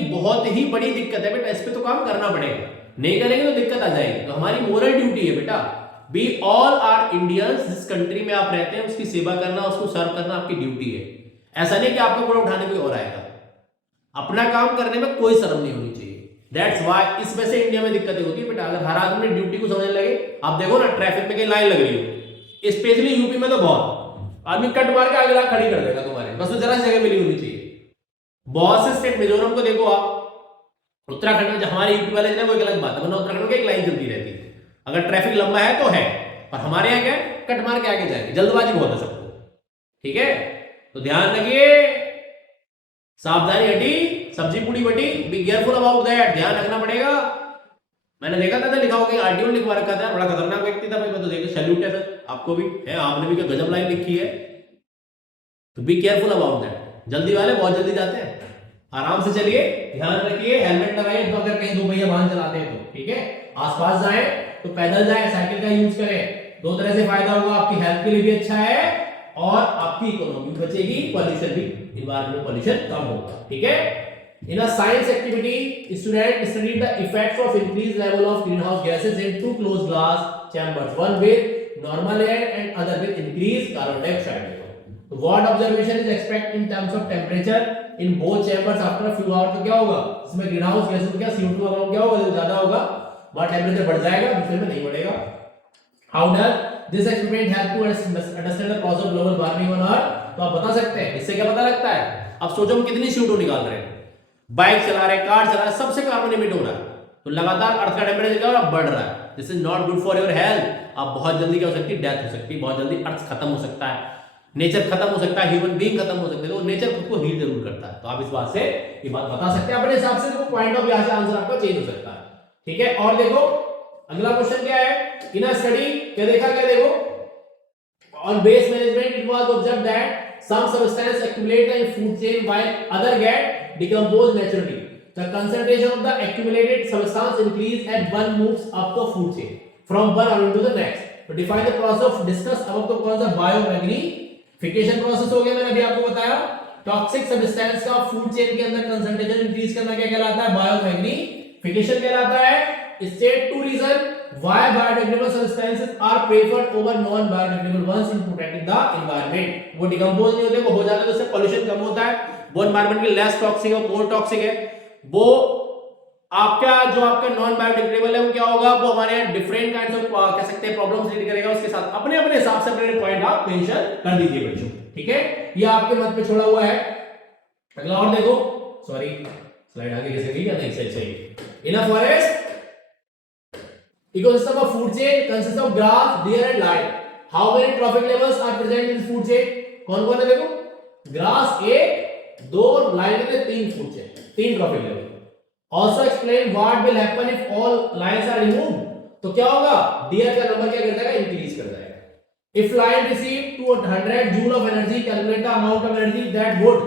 बहुत ही बड़ी दिक्कत है बेटा, इस पे तो काम करना पड़ेगा, नहीं करेंगे तो दिक्कत आ जाएगी। तो हमारी मोरल ड्यूटी है बेटा, वी ऑल आर इंडियंस, जिस कंट्री में आप रहते हैं उसकी सेवा करना, उसको सर्व करना आपकी ड्यूटी है। ऐसा नहीं कि आपका कूड़ा उठाने कोई और आएगा। अपना काम करने में कोई शर्म नहीं होनी चाहिए। दैट्स व्हाई इस वजह से इंडिया में दिक्कतें होती है बेटा। अगर हर आदमी ड्यूटी को समझने लगे, आप देखो ना ट्रैफिक में कहीं लाइन लग रही हो, स्पेशली यूपी में तो बहुत आदमी कट मार के आगे ला खड़ी कर देगा तुम्हारे, बस वो जरा सी जगह मिली होनी चाहिए। बहुत से स्टेट, मिजोरम को देखो आप, उत्तराखंड में, हमारे यूपी वाले वो एक अलग बात है, वरना उत्तराखंड में एक लाइन चलती रहती है। अगर ट्रैफिक लंबा है तो है, पर हमारे यहाँ क्या है, कट मार के आगे जाएंगे, जल्दबाजी बहुत है सबको। ठीक है, तो ध्यान रखिए, सावधानी हटी, सब्जी पूरी बटी, बी केयरफुल अबाउट दैट, ध्यान रखना पड़ेगा। मैंने देखा था लिखा होगा, आरटीओ लिखवा रखा था, बड़ा खतरनाक व्यक्ति था भाई, मैं तो देखो सैल्यूट है सर, आपको भी है, आपने भी क्या गजब लाइन लिखी है। तो बी केयरफुल अबाउट दैट। जल्दी वाले बहुत जल्दी जाते हैं, आराम से चलिए, ध्यान रखिए, हेलमेट लगाइए, तो अगर कहीं दो भैया वाहन चलाते हैं तो ठीक है। आसपास जाएं तो पैदल जाएं, साइकिल का यूज करें, दो तरह से फायदा होगा, आपकी हेल्थ के लिए भी अच्छा है और आपकी इकोनॉमी भी बचेगी, पॉल्यूशन भी, एनवायरमेंट पॉल्यूशन कम होगा। ठीक है। In a science activity, student studied the effects of increased level of greenhouse gases in two closed glass chambers, one with normal air and other with increased carbon dioxide. So what observation is expected in terms of temperature in both chambers after a few hours? तो क्या होगा इसमें green house gases क्या CO2 amount क्या होगा, ज्यादा होगा, वहां टेम्परेचर बढ़ जाएगा, दूसरे में नहीं बढ़ेगा। How does this experiment help to understand the cause of global warming on Earth? तो आप बता सकते हैं इससे क्या पता लगता है। अब सोचो हम कितनी CO2 निकाल रहे हैं, बाइक चला रहे, कार चला रहे, सबसे कार्बन इमिट हो रहा है, तो लगातार अर्थ का टेम्परेचर क्या हो रहा है, बढ़ रहा है। This is not good for your health. अब बहुत जल्दी क्या हो सकती है, डेथ हो सकती है, बहुत जल्दी अर्थ खत्म हो सकता है, नेचर खत्म हो सकता है, ह्यूमन बीइंग खत्म हो सकते हैं। तो नेचर खुद को हील जरूर करता है। तो आप इस बात से ये बात बता सकते हैं अपने हिसाब से, देखो पॉइंट ऑफ यहाँ से आंसर आपका चेंज हो सकता है। ठीक है, और देखो अगला क्वेश्चन क्या है, इन अ स्टडी क्या देखा, क्या देखो, on waste management it was observed that some substance accumulate in food chain while other get decomposed naturally. The concentration of the accumulated substance increase as one moves up the food chain from one organ to the next. तो define the process of discuss अब तो कौन सा बायोमैग्नीफिकेशन process हो गया, मैंने अभी आपको बताया। टॉक्सिक सब्सटेंस का फूड चेन के अंदर कंसंट्रेशन इंक्रीज करना क्या कहलाता है, बायोमैग्नीफिकेशन कहलाता है। State two reason why biodegradable substances are preferred over non biodegradable ones in protecting the environment। वो डिकम्पोज नहीं होते, वो हो जाते हैं तो उससे पोल्यूशन कम होता है, वो एनवायरमेंट के लेस टॉक्सिक है, मोर टॉक्सिक है। वो आपका जो आपका नॉन बायोडिग्रेडेबल है वो क्या होगा, वो हमारे यहाँ डिफरेंट काइंड्स ऑफ कह सकते हैं प्रॉब्लम्स लीड करेगा। उसके साथ अपने अपने हिसाब से अपने पॉइंट आप मेंशन कर दीजिए बच्चों। ठीक है, ये आपके मत पे छोड़ा हुआ है। अगला और देखो, सॉरी स्लाइड आगे कैसे गई, नहीं सही सही। In a forest ecosystem of food chain consists of grass, deer and lion. How many trophic levels are present in this food chain? कौन कौन है देखो, ग्रास 1, 2, लायन में 3 food chain, 3 trophic level. Also explain what will happen if all lions are removed। तो क्या होगा, dear का number क्या कर जाएगा, इंक्रीज कर जाएगा। If lion receive 200 joule of energy, calculate the amount of energy that would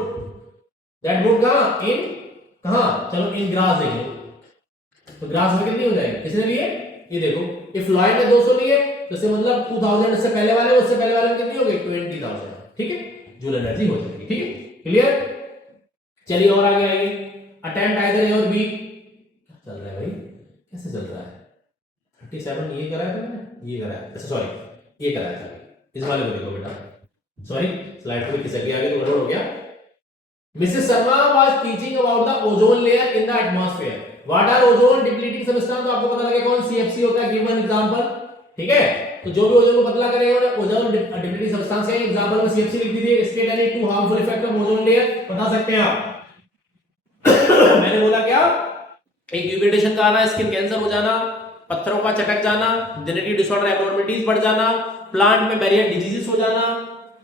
कहाँ चलो इन ग्रास देख लो, तो ग्रास में कितनी हो जाएगी, किसने लिए, ये देखो। इफ लाइन ने 200 लिए तो इससे मतलब 2000 से पहले वाले, उससे पहले वाले में कितनी हो गई, 20000। ठीक है, जूल एनर्जी हो जाएगी। ठीक है, क्लियर। चलिए और आगे आइए, अटेम्प्ट आइदर ए और बी। चल रहा है भाई, कैसे चल रहा है, 37 ये कराया था मैंने, ये कराया, अच्छा सॉरी ये कराया था, इस वाले को देखो बेटा, सॉरी स्लाइड पे किसके आगे तो गड़बड़ हो गया। Mrs Sharma was teaching about the ozone layer in the atmosphere. What are ozone depleting substance, तो आपको पता लगे कौन, CFC होता है, गिव वन एग्जांपल। ठीक है, तो जो भी ओजोन को पतला करेगा ओजोन डिप्लीटिंग सब्सटेंस है। एग्जांपल में सीएफसी लिख दीजिए, state any two harmful effect of ozone layer बता सकते हैं आप। मैंने बोला क्या, एक यूवी रेडिएशन का आना, स्किन कैंसर हो जाना, पत्थरों का चटक जाना, जेनेटिक डिसऑर्डर एब्नॉर्मलिटीज बढ़ जाना, प्लांट में बैरियर डिजीजेस हो जाना।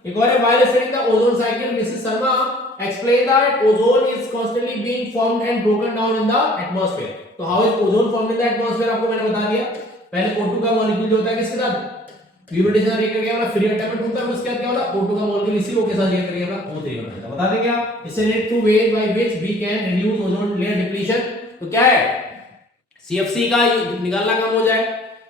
एक और है while studying the ozone cycle Mrs Sharma explain that ozone is constantly being formed and broken down in the atmosphere। तो how is ozone formed in the atmosphere आपको मैंने बता दिया। पहले O2 का मॉलिक्यूल जो होता है किसके साथ यूवी रेडिएशन रिएक्ट करके हमारा फ्री एटॉमिक होता है, उसके बाद क्या होता है O2 का मॉलिक्यूल इसी O के साथ रिएक्ट करके हमारा O3 बनता है। बता दें क्या, इससे related two ways by which we can reduce ozone layer depletion. तो क्या है, सीएफसी का निकालना कम हो जाए,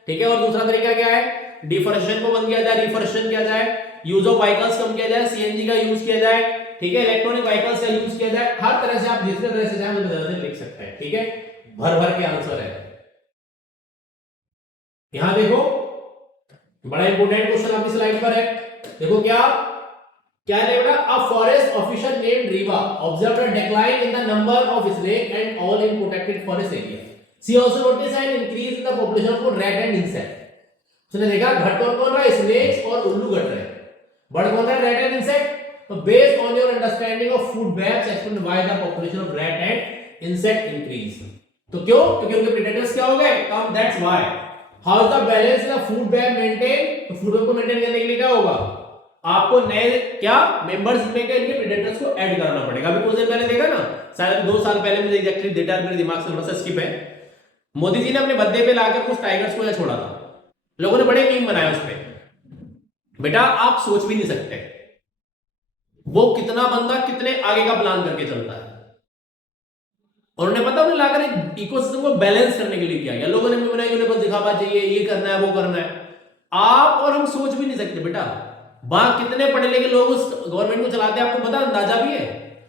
ठीक है। और दूसरा तरीका क्या है, डिफॉरेस्टेशन को बंद किया जाए, रिफॉरेस्टेशन किया जाए, यूज ऑफ व्हीकल्स कम किया जाए, सीएनजी का यूज किया जाए, ठीक है, इलेक्ट्रॉनिक व्हीकल्स का यूज किया जाए। हर तरह से आप जिस तरह से चाहें उस तरह से लिख सकते हैं, ठीक है। भर भर के आंसर है। यहां देखो बड़ा इंपॉर्टेंट क्वेश्चन आपकी स्लाइड पर है, देखो क्या क्या है बेटा, a forest officer named Reeva observed a decline in the number of snake and owl in protected forest area. She also notice an increase in the population of rat and insect. उसने देखा घट कौन रहा है, स्नेक्स और उल्लू घट रहे हैं, बढ़ कौन रहा है, rat and insect. So based on your understanding of food webs, explain why the population of rat and insect increase। तो क्यों, क्योंकि उनके predators क्या हो गए कम, that's why। How is the balance in the food web maintain? तो food web को maintain करने के लिए क्या होगा, आपको नए क्या मेंबर्स में के इनके predators को ऐड करना पड़ेगा। अभी कुछ दिन पहले देखा ना, शायद 2 साल पहले, मुझे एग्जैक्टली डेटा मेरे दिमाग से थोड़ा सा स्किप है, मोदी जी ने अपने बर्थडे पे लाकर कुछ टाइगर्स को छोड़ा था, लोगों ने बड़े मीम बनाया उस पे। बेटा आप सोच भी नहीं सकते वो कितना बंदा कितने आगे का प्लान करके चलता है। उन्होंने पता उन्हें लाकर एक इकोसिस्टम को बैलेंस करने के लिए किया गया। लोगों ने भी बनाया, उन्हें बस दिखावा चाहिए, ये करना है वो करना है। आप और हम सोच भी नहीं सकते बेटा, वहां कितने पढ़े लिखे लोग उस गवर्नमेंट को चलाते हैं, आपको पता अंदाजा भी है।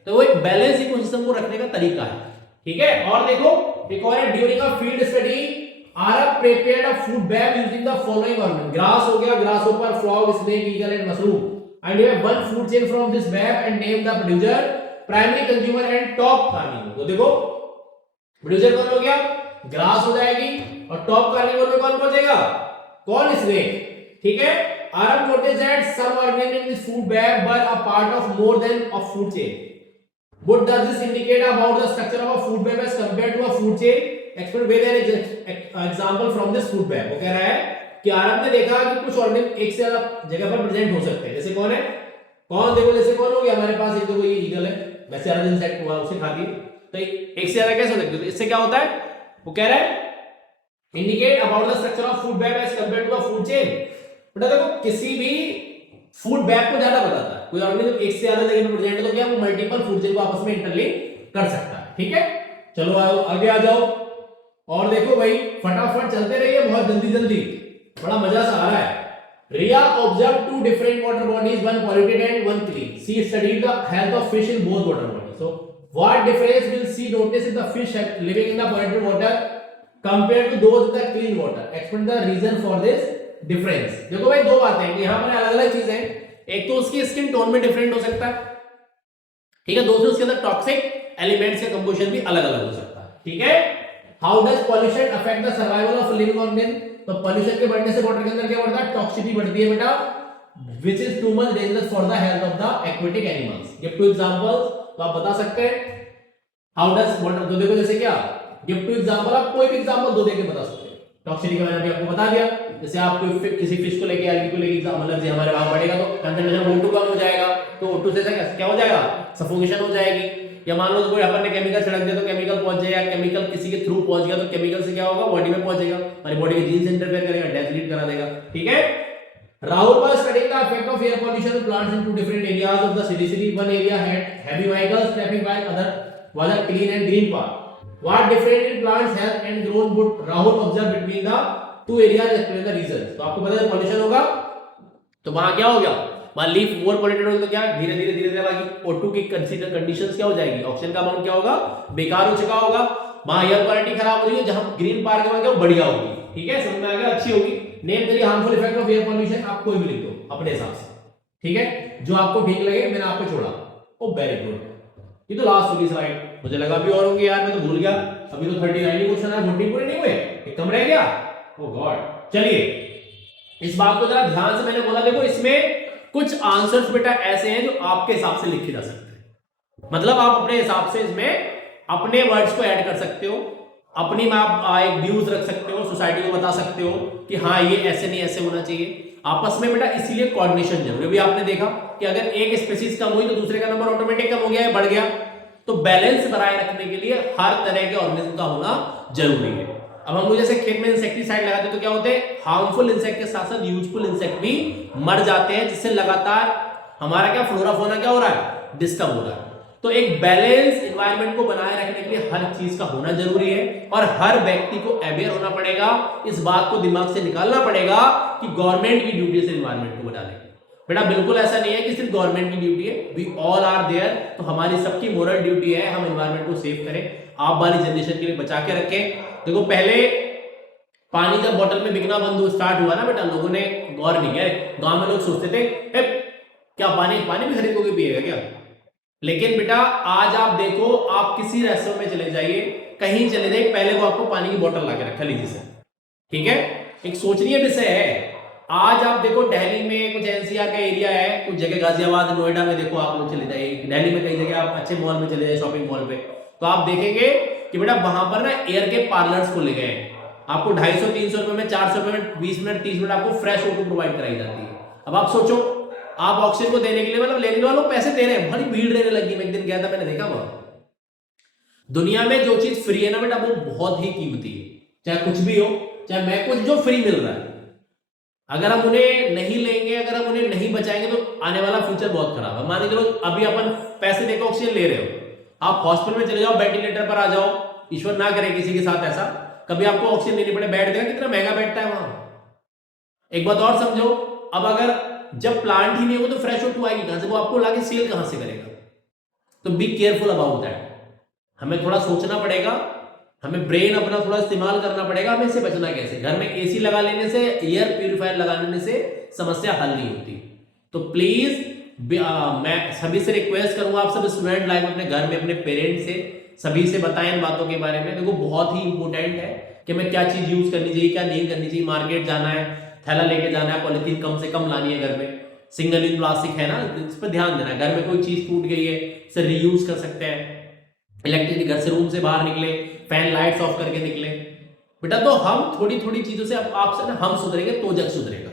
तो वो एक बैलेंस इकोसिस्टम को रखने का तरीका है, ठीक है। और देखो एक और है, during a field study Aarav prepared a food web using the following organ. Grass हो गया, ग्रास ऊपर, frog, snake, eagle and mushroom. And you have one food chain from this web and name the producer, primary consumer and top carnivore। तो देखो producer कौन हो गया, grass हो जाएगी, और टॉप कार्निवोर में कौन पहुंचेगा, कौन, स्नेक, ठीक है। Arab noticed that some organisms in this food web were a part of more than a food chain। What does this indicate about the structure of a food web as compared to a food chain? Explain with an example from this food web। वो कह रहा है कि आरब ने देखा कि कुछ organism एक से ज्यादा जगह पर प्रेजेंट हो सकते हैं। जैसे कौन है, कौन, देखो जैसे कौन हो गया हमारे पास, एक तो ये ईगल है, वैसे ज्यादा इंसेक्ट हुआ उसे खाती है, तो एक से ज्यादा कैसे हो सकते हैं। तो इससे क्या होता है, वो कह रहा है indicate about the structure of food web as compared to a food chain. बेटा देखो किसी भी फूड वेब को ज्यादा बताता है, कोई ऑर्गेनिज्म एक से ज्यादा जगह पर प्रेजेंट है तो क्या वो मल्टीपल फूड चेन को आपस में इंटरलिंक कर सकता है, ठीक है। चलो आगे आ जाओ, और देखो भाई फटाफट चलते रहिए, बहुत जल्दी जल्दी, बड़ा मजा सा आ रहा है। Ria observed two different water bodies, one polluted and one clean. She studied the health of fish in both water bodies. So, what difference will she notice in the fish living in the polluted water compared to those in the clean water? Explain the reason for this difference। देखो भाई दो बातें हैं, यहाँ पर अलग अलग चीजें हैं। एक तो उसकी स्किन टोन में डिफरेंट हो सकता है, ठीक है। दूसरे उसके अंदर टॉक्सिक एलिमेंट्स का कंपोजिशन भी अलग अलग हो सकता है, ठीक है। How does pollution affect the survival of living organism. तो पॉल्यूशन के बढ़ने से वाटर के अंदर क्या बढ़ता है, टॉक्सिसिटी बढ़ती है बेटा, which is too much dangerous for the health of the aquatic animals। give two examples, तो आप बता सकते हैं how does water, तो देखो जैसे क्या, give two example, आप कोई भी एग्जांपल दो देके बता सकते हैं। टॉक्सिसिटी का मैंने आपको बता दिया, जैसे आप कोई किसी फिश को लेके एल्गी को लेके एग्जांपल से हमारे वहां बढ़ेगा तो कंसंट्रेशन O2 कम हो जाएगा, तो O2 से क्या हो जाएगा, सफोकेशन हो जाएगी। या मान लो कोई अपन ने केमिकल छिड़क दिया तो केमिकल पहुंच जाएगा, केमिकल किसी के थ्रू पहुंच गया तो केमिकल से क्या होगा, बॉडी में पहुंचेगा, हमारी बॉडी के जीन से इंटरफेयर करेगा, डेथ लीड करा देगा, ठीक है। Rahul was studying the effect of air pollution on plants in two different areas of the city. One area had heavy vehicles traffic while other was a clean and green part. What different in plants health and growth would Rahul observe between the two areas? Explain the reasons। तो आपको पता है pollution होगा तो वहां क्या हो गया, वहां लीफ मोर पॉल्यूटेड होगी तो क्या धीरे धीरे धीरे धीरे बाकी O2 की कंडीशंस क्या हो जाएगी, ऑक्सीजन का अमाउंट क्या होगा, बेकार हो चुका होगा। वहां एयर क्वालिटी खराब हो रही है, जहां ग्रीन पार्क में क्या बढ़िया होगी, ठीक है, समझ में आ गया, अच्छी होगी। Name the harmful effect of air pollution, आप कोई भी लिख दो अपने हिसाब से, ठीक है, जो आपको ठीक लगे, मैंने आपको छोड़ा। ओ वेरी गुड, ये तो लास्ट होगी स्लाइड, मुझे लगा भी और होंगे यार, मैं तो भूल गया। अभी तो 39 क्वेश्चन है, 40 पूरे नहीं हुए, एक कम रह गया। ओ गॉड, चलिए इस बात को जरा ध्यान से मैंने बोला, देखो इसमें कुछ आंसर्स बेटा ऐसे हैं जो आपके हिसाब से लिखे जा सकते हैं, मतलब आप अपने हिसाब से इसमें अपने वर्ड्स को ऐड कर सकते हो, अपनी में आप एक व्यूज रख सकते हो, सोसाइटी को बता सकते हो कि हाँ ये ऐसे नहीं ऐसे होना चाहिए आपस में बेटा। इसीलिए कोऑर्डिनेशन जरूरी है। अभी आपने देखा कि अगर एक स्पीशीज कम हुई तो दूसरे का नंबर ऑटोमेटिक कम हो गया है, बढ़ गया। तो बैलेंस बनाए रखने के लिए हर तरह के ऑर्गेनिज्म का होना जरूरी है। अब हम लोग जैसे खेत में इंसेक्टिसाइड लगाते हैं तो क्या होते हैं, हार्मफुल इंसेक्ट के साथ साथ यूजफुल इंसेक्ट भी मर जाते हैं, जिससे लगातार हमारा क्या फ्लोरा फौना क्या हो रहा है, डिस्टर्ब हो रहा है। तो एक बैलेंस एनवायरनमेंट को बनाए रखने के लिए हर चीज का होना जरूरी है और हर व्यक्ति को अवेयर होना पड़ेगा, इस बात को दिमाग से निकालना पड़ेगा कि गवर्नमेंट की ड्यूटी से एनवायरनमेंट को बना लेंगे। बेटा बिल्कुल ऐसा नहीं है कि सिर्फ गवर्नमेंट की ड्यूटी है, वी ऑल आर देयर। तो हमारी सबकी मोरल ड्यूटी है हम एनवायरनमेंट को सेव करें, आप वाली जनरेशन के लिए बचा के रखें। देखो पहले पानी जब बोतल में बिकना बंद स्टार्ट हुआ ना बेटा, लोगों ने गौर नहीं किया। गांव में लोग सोचते थे क्या पानी भी खरीदोगे पिएगा क्या, लेकिन बेटा आज आप देखो, आप किसी रेस्टोरेंट में चले जाइए, कहीं चले जाइए, पहले वो आपको पानी की बोतल ला के रखा लीजिए सर, ठीक है। एक सोचनीय विषय है। आज आप देखो दिल्ली में कुछ एनसीआर का एरिया है, कुछ जगह गाजियाबाद नोएडा में देखो आप लोग चले जाइए, दिल्ली में कई जगह आप अच्छे मॉल में चले जाइए, शॉपिंग मॉल पे, तो आप देखेंगे कि बेटा वहां पर ना एयर के पार्लर्स खोले गए हैं। आपको 250-300 रुपए में 400 रुपए में 20 मिनट 30 मिनट आपको फ्रेश वाटर प्रोवाइड कराई जाती है। अब आप सोचो, आप ऑक्सीजन को देने के लिए मतलब लेने वालों पैसे दे रहे हैं, बड़ी भीड़ रहने लगी। मैं एक दिन गया था, मैंने देखा वहां दुनिया में जो चीज फ्री है ना बेटा वो बहुत ही कीमती है, चाहे कुछ भी हो, चाहे मैं कुछ जो फ्री मिल रहा है, अगर हम उन्हें नहीं लेंगे, अगर हम उन्हें नहीं बचाएंगे तो आने वाला फ्यूचर बहुत खराब है। मान के चलो अभी अपन पैसे देकर ऑक्सीजन ले रहे हो, आप हॉस्पिटल में चले जाओ, वेंटिलेटर पर आ जाओ, ईश्वर ना करे किसी के साथ ऐसा कभी आपको ऑक्सीजन लेनी पड़े, बेड देगा कितना महंगा बैठता है वहां। एक बात और समझो, अब अगर जब प्लांट ही नहीं हो तो फ्रेश हो आएगी कहां से, वो आपको लाके सेल कहां से करेगा। तो बी केयरफुल अबाउट दैट, हमें थोड़ा सोचना पड़ेगा, हमें ब्रेन अपना थोड़ा इस्तेमाल करना पड़ेगा, हमें इससे बचना कैसे। घर में एसी लगा लेने से, एयर प्यूरिफायर लगा लेने से समस्या हल नहीं होती। तो प्लीज मैं सभी से रिक्वेस्ट करूंगा, आप सब स्टूडेंट लाइफ अपने घर में अपने पेरेंट्स से सभी से बताएं इन बातों के बारे में। देखो बहुत ही इंपॉर्टेंट है कि हमें क्या चीज यूज करनी चाहिए, क्या नहीं करनी चाहिए। मार्केट जाना है, थैला लेके जाना है, पॉलिथीन कम से कम लानी है, घर में सिंगल यूज प्लास्टिक है ना, इस पर ध्यान देना है। घर में कोई चीज टूट गई है इसे रीयूज कर सकते हैं। इलेक्ट्रिसिटी, घर से रूम से बाहर निकले फैन लाइट्स ऑफ करके निकले बेटा। तो हम थोड़ी थोड़ी चीजों से आपसे ना हम सुधरेंगे तो जग सुधरेगा।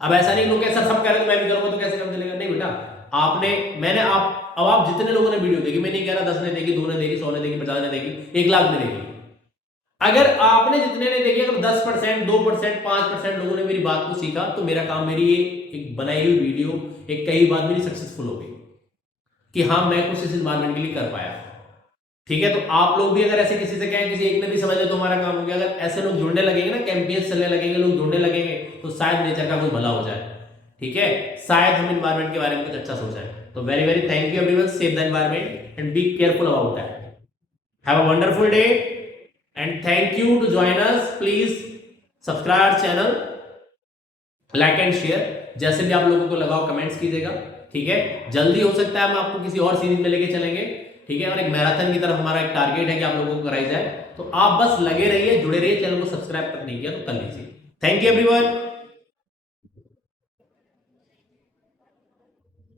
अब ऐसा नहीं लोग ऐसा सब कह रहे तो मैं भी करूंगा तो कैसे काम चलेगा, नहीं बेटा। आप जितने लोगों ने वीडियो देखी, मैं नहीं कह रहा 10 ने देखी, 2 ने देखी, 100 ने देखी, 50 ने देखी, 1 लाख ने देखी, अगर आपने जितने ने देखी, अगर 10%, 2%, 5% लोगों ने मेरी बात को सीखा तो मेरा काम, मेरी ये एक बनाई हुई वीडियो एक कई बार मेरी सक्सेसफुल हो गई कि हाँ मैं कुछ इस एनवायरमेंट के लिए कर पाया, ठीक है। तो आप लोग भी अगर ऐसे किसी से कहें, किसी एक ने भी समझ ले तो हमारा काम हो गया। अगर ऐसे लोग जुड़ने लगेंगे ना, कैंपेन्स चलने लगेंगे, लोग जुड़ने लगेंगे तो शायद नेचर का कुछ भला हो जाए, ठीक है। शायद हम एनवायरमेंट के बारे में कुछ अच्छा सोचें। तो very very thank you everyone, save the environment and be careful about that. Have a wonderful day and thank you to join us. Please subscribe our channel, like and share. जैसे भी आप लोगों को लगाओ कमेंट्स कीजिएगा, ठीक है। जल्दी हो सकता है हम आपको किसी और सीरीज में लेके चलेंगे, ठीक है। और एक मैराथन की तरफ हमारा एक टारगेट है कि आप लोगों को कराई जाए। तो आप बस लगे रहिए, जुड़े रहिए, चैनल को सब्सक्राइब नहीं किया तो कर लीजिए। Thank you everyone.